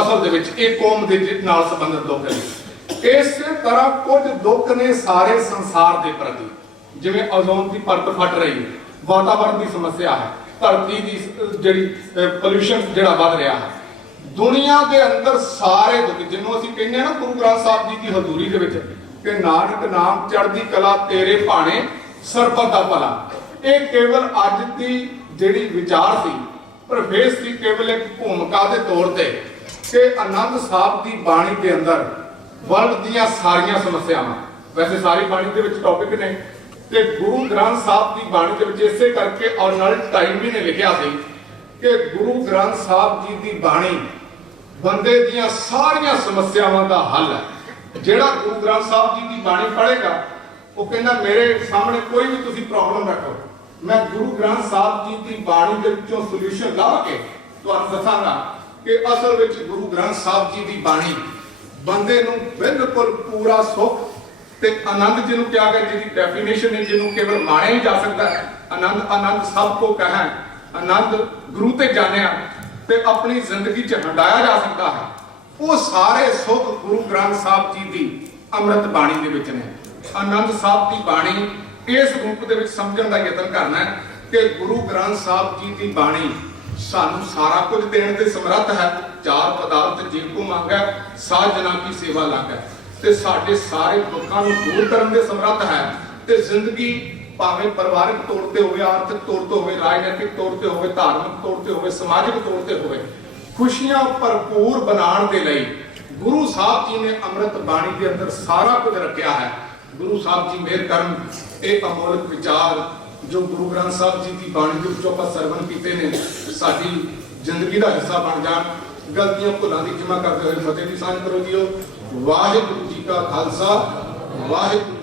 ਅਸਲ ਦੇ ਵਿੱਚ ਇਹ ਕੌਮ ਦੇ ਨਾਲ ਸੰਬੰਧਿਤ ਦੁੱਖ ਨੇ। ਇਸੇ ਤਰ੍ਹਾਂ ਕੁਝ ਦੁੱਖ ਨੇ ਸਾਰੇ ਸੰਸਾਰ ਦੇ ਪ੍ਰਤੀ, ਜਿਵੇਂ ਓਜ਼ੋਨ ਦੀ ਪਰਤ ਫਟ ਰਹੀ, ਵਾਤਾਵਰਣ ਦੀ ਸਮੱਸਿਆ ਹੈ, ਧਰਤੀ ਦੀ ਜਿਹੜੀ ਪੋਲਿਊਸ਼ਨ ਜਿਹੜਾ ਵੱਧ ਰਿਹਾ ਹੈ, ਦੁਨੀਆ ਦੇ ਅੰਦਰ ਸਾਰੇ ਦੁੱਖ, ਜਿਹਨੂੰ ਅਸੀਂ ਕਹਿੰਦੇ ਆ ਨਾ ਗੁਰੂ ਗ੍ਰੰਥ ਸਾਹਿਬ ਜੀ ਦੀ ਹਜ਼ੂਰੀ ਦੇ ਵਿੱਚ ਕਿ ਨਾਨਕ ਨਾਮ ਚੜ੍ਹਦੀ ਕਲਾ ਤੇਰੇ ਭਾਣੇ ਸਰਬਤ ਦਾ ਭਲਾ, ਇਹ ਕੇਵਲ ਅੱਜ ਦੀ ਜਿਹੜੀ ਵਿਚਾਰ ਸੀ, ਪ੍ਰਵੇਸ਼ ਸੀ ਕੇਵਲ ਇੱਕ ਭੂਮਿਕਾ ਦੇ ਤੌਰ ਤੇ ਕਿ ਆਨੰਦ ਸਾਹਿਬ ਦੀ ਬਾਣੀ ਦੇ ਅੰਦਰ ਵਰਲਡ ਦੀਆਂ ਸਾਰੀਆਂ ਸਮੱਸਿਆਵਾਂ, ਵੈਸੇ ਸਾਰੀ ਬਾਣੀ ਦੇ ਵਿੱਚ ਟੌਪਿਕ ਨੇ, ਤੇ ਗੁਰੂ ਗ੍ਰੰਥ ਸਾਹਿਬ ਦੀ ਬਾਣੀ ਦੇ ਵਿੱਚ ਇਸੇ ਕਰਕੇ ਅਰਨਲਡ ਟਾਈਮੀ ਨੇ ਲਿਖਿਆ ਸੀ ਕਿ ਗੁਰੂ ਗ੍ਰੰਥ ਸਾਹਿਬ ਜੀ ਦੀ ਬਾਣੀ ਬੰਦੇ ਦੀਆਂ ਸਾਰੀਆਂ ਸਮੱਸਿਆਵਾਂ ਦਾ ਹੱਲ ਹੈ। ਜਿਹੜਾ ਗੁਰੂ ਗ੍ਰੰਥ ਸਾਹਿਬ ਜੀ ਦੀ ਬਾਣੀ ਪੜ੍ਹੇਗਾ ਉਹ ਕਹਿੰਦਾ ਮੇਰੇ ਸਾਹਮਣੇ ਕੋਈ ਵੀ ਤੁਸੀਂ ਪ੍ਰੋਬਲਮ ਰੱਖੋ, ਮੈਂ ਗੁਰੂ ਗ੍ਰੰਥ ਸਾਹਿਬ ਜੀ ਦੀ ਬਾਣੀ ਦੇ ਵਿੱਚੋਂ ਸੋਲੂਸ਼ਨ ਲੱਭ ਕੇ ਤੁਹਾਨੂੰ ਦੱਸਾਂਗਾ ਕਿ ਅਸਲ ਵਿੱਚ ਗੁਰੂ ਗ੍ਰੰਥ ਸਾਹਿਬ ਜੀ ਦੀ ਬਾਣੀ ਬੰਦੇ ਨੂੰ ਬਿਲਕੁਲ ਪੂਰਾ ਸੁੱਖ ਤੇ ਆਨੰਦ ਜਿਹਨੂੰ ਕਿਹਾ ਗਿਆ, ਜਿਹਦੀ ਡੈਫੀਨੇਸ਼ਨ ਹੈ ਜਿਹਨੂੰ ਕੇਵਲ ਮਾਣਿਆ ਹੀ ਜਾ ਸਕਦਾ ਹੈ, ਆਨੰਦ ਸਭ ਕੋ ਕਹਾਂ, ਆਨੰਦ ਗੁਰੂ ਤੇ ਜਾਣਿਆ ਤੇ ਆਪਣੀ ਜ਼ਿੰਦਗੀ 'ਚ ਹੰਡਾਇਆ ਜਾ ਸਕਦਾ ਹੈ, ਉਹ ਸਾਰੇ ਸੁੱਖ ਗੁਰੂ ਗ੍ਰੰਥ ਸਾਹਿਬ ਜੀ ਦੀ ਅੰਮ੍ਰਿਤ ਬਾਣੀ ਦੇ ਵਿੱਚ ਨੇ। ਆਨੰਦ ਸਾਹਿਬ ਦੀ ਬਾਣੀ ਇਸ ਰੂਪ ਦੇ ਵਿੱਚ ਸਮਝਣ ਦਾ ਯਤਨ ਕਰਨਾ ਹੈ ਕਿ ਗੁਰੂ ਗ੍ਰੰਥ ਸਾਹਿਬ ਜੀ ਦੀ ਬਾਣੀ ਸਾਨੂੰ ਸਾਰਾ ਕੁਝ ਦੇਣ ਦੇ ਸਮਰੱਥ ਹੈ। ਚਾਰ ਪਦਾਰਥ ਜੀ ਕੋ ਮੰਗੈ ਸਾਧ ਜਨਾਂ ਕੀ ਸੇਵਾ ਲਾਗੈ, ਤੇ ਸਾਡੇ ਸਾਰੇ ਦੁੱਖਾਂ ਨੂੰ ਦੂਰ ਕਰਨ ਦੇ ਸਮਰੱਥ ਹੈ। ਤੇ ਜ਼ਿੰਦਗੀ ਭਾਵੇਂ ਪਰਿਵਾਰਕ ਤੌਰ ਤੇ ਹੋਵੇ, ਆਰਥਿਕ ਤੌਰ ਤੇ ਹੋਵੇ, ਰਾਜਨੀਤਿਕ ਤੌਰ ਤੇ ਹੋਵੇ, ਧਾਰਮਿਕ ਤੌਰ ਤੇ ਹੋਵੇ, ਸਮਾਜਿਕ ਤੌਰ ਤੇ ਹੋਵੇ, ਖੁਸ਼ੀਆਂ ਭਰਪੂਰ ਬਣਾਉਣ ਦੇ ਲਈ ਗੁਰੂ ਸਾਹਿਬ ਜੀ ਨੇ ਅੰਮ੍ਰਿਤ ਬਾਣੀ ਦੇ ਅੰਦਰ ਸਾਰਾ ਕੁਝ ਰੱਖਿਆ ਹੈ। गुरु साहब जी मेहर करन ਇਹ ਅਮੋਲਕ ਵਿਚਾਰ ਜੋ ਗੁਰੂ ਗ੍ਰੰਥ ਸਾਹਿਬ ਜੀ ਦੀ ਬਾਣੀ ਦੇ ਵਿੱਚੋਂ ਆਪਾਂ ਸਰਵਣ ਕੀਤੇ ਨੇ ਸਾਡੀ ਜ਼ਿੰਦਗੀ ਦਾ ਹਿੱਸਾ ਬਣ ਜਾਣ। ਗਲਤੀਆਂ ਭੁੱਲਾਂ ਦੀ ਖਿਮਾ ਕਰਦੇ ਹੋਏ ਫਤਿਹ ਦੀ ਸਾਂਝ ਕਰੋ ਜੀਓ। ਵਾਹਿਗੁਰੂ ਜੀ ਕਾ ਖਾਲਸਾ ਵਾਹਿਗੁਰੂ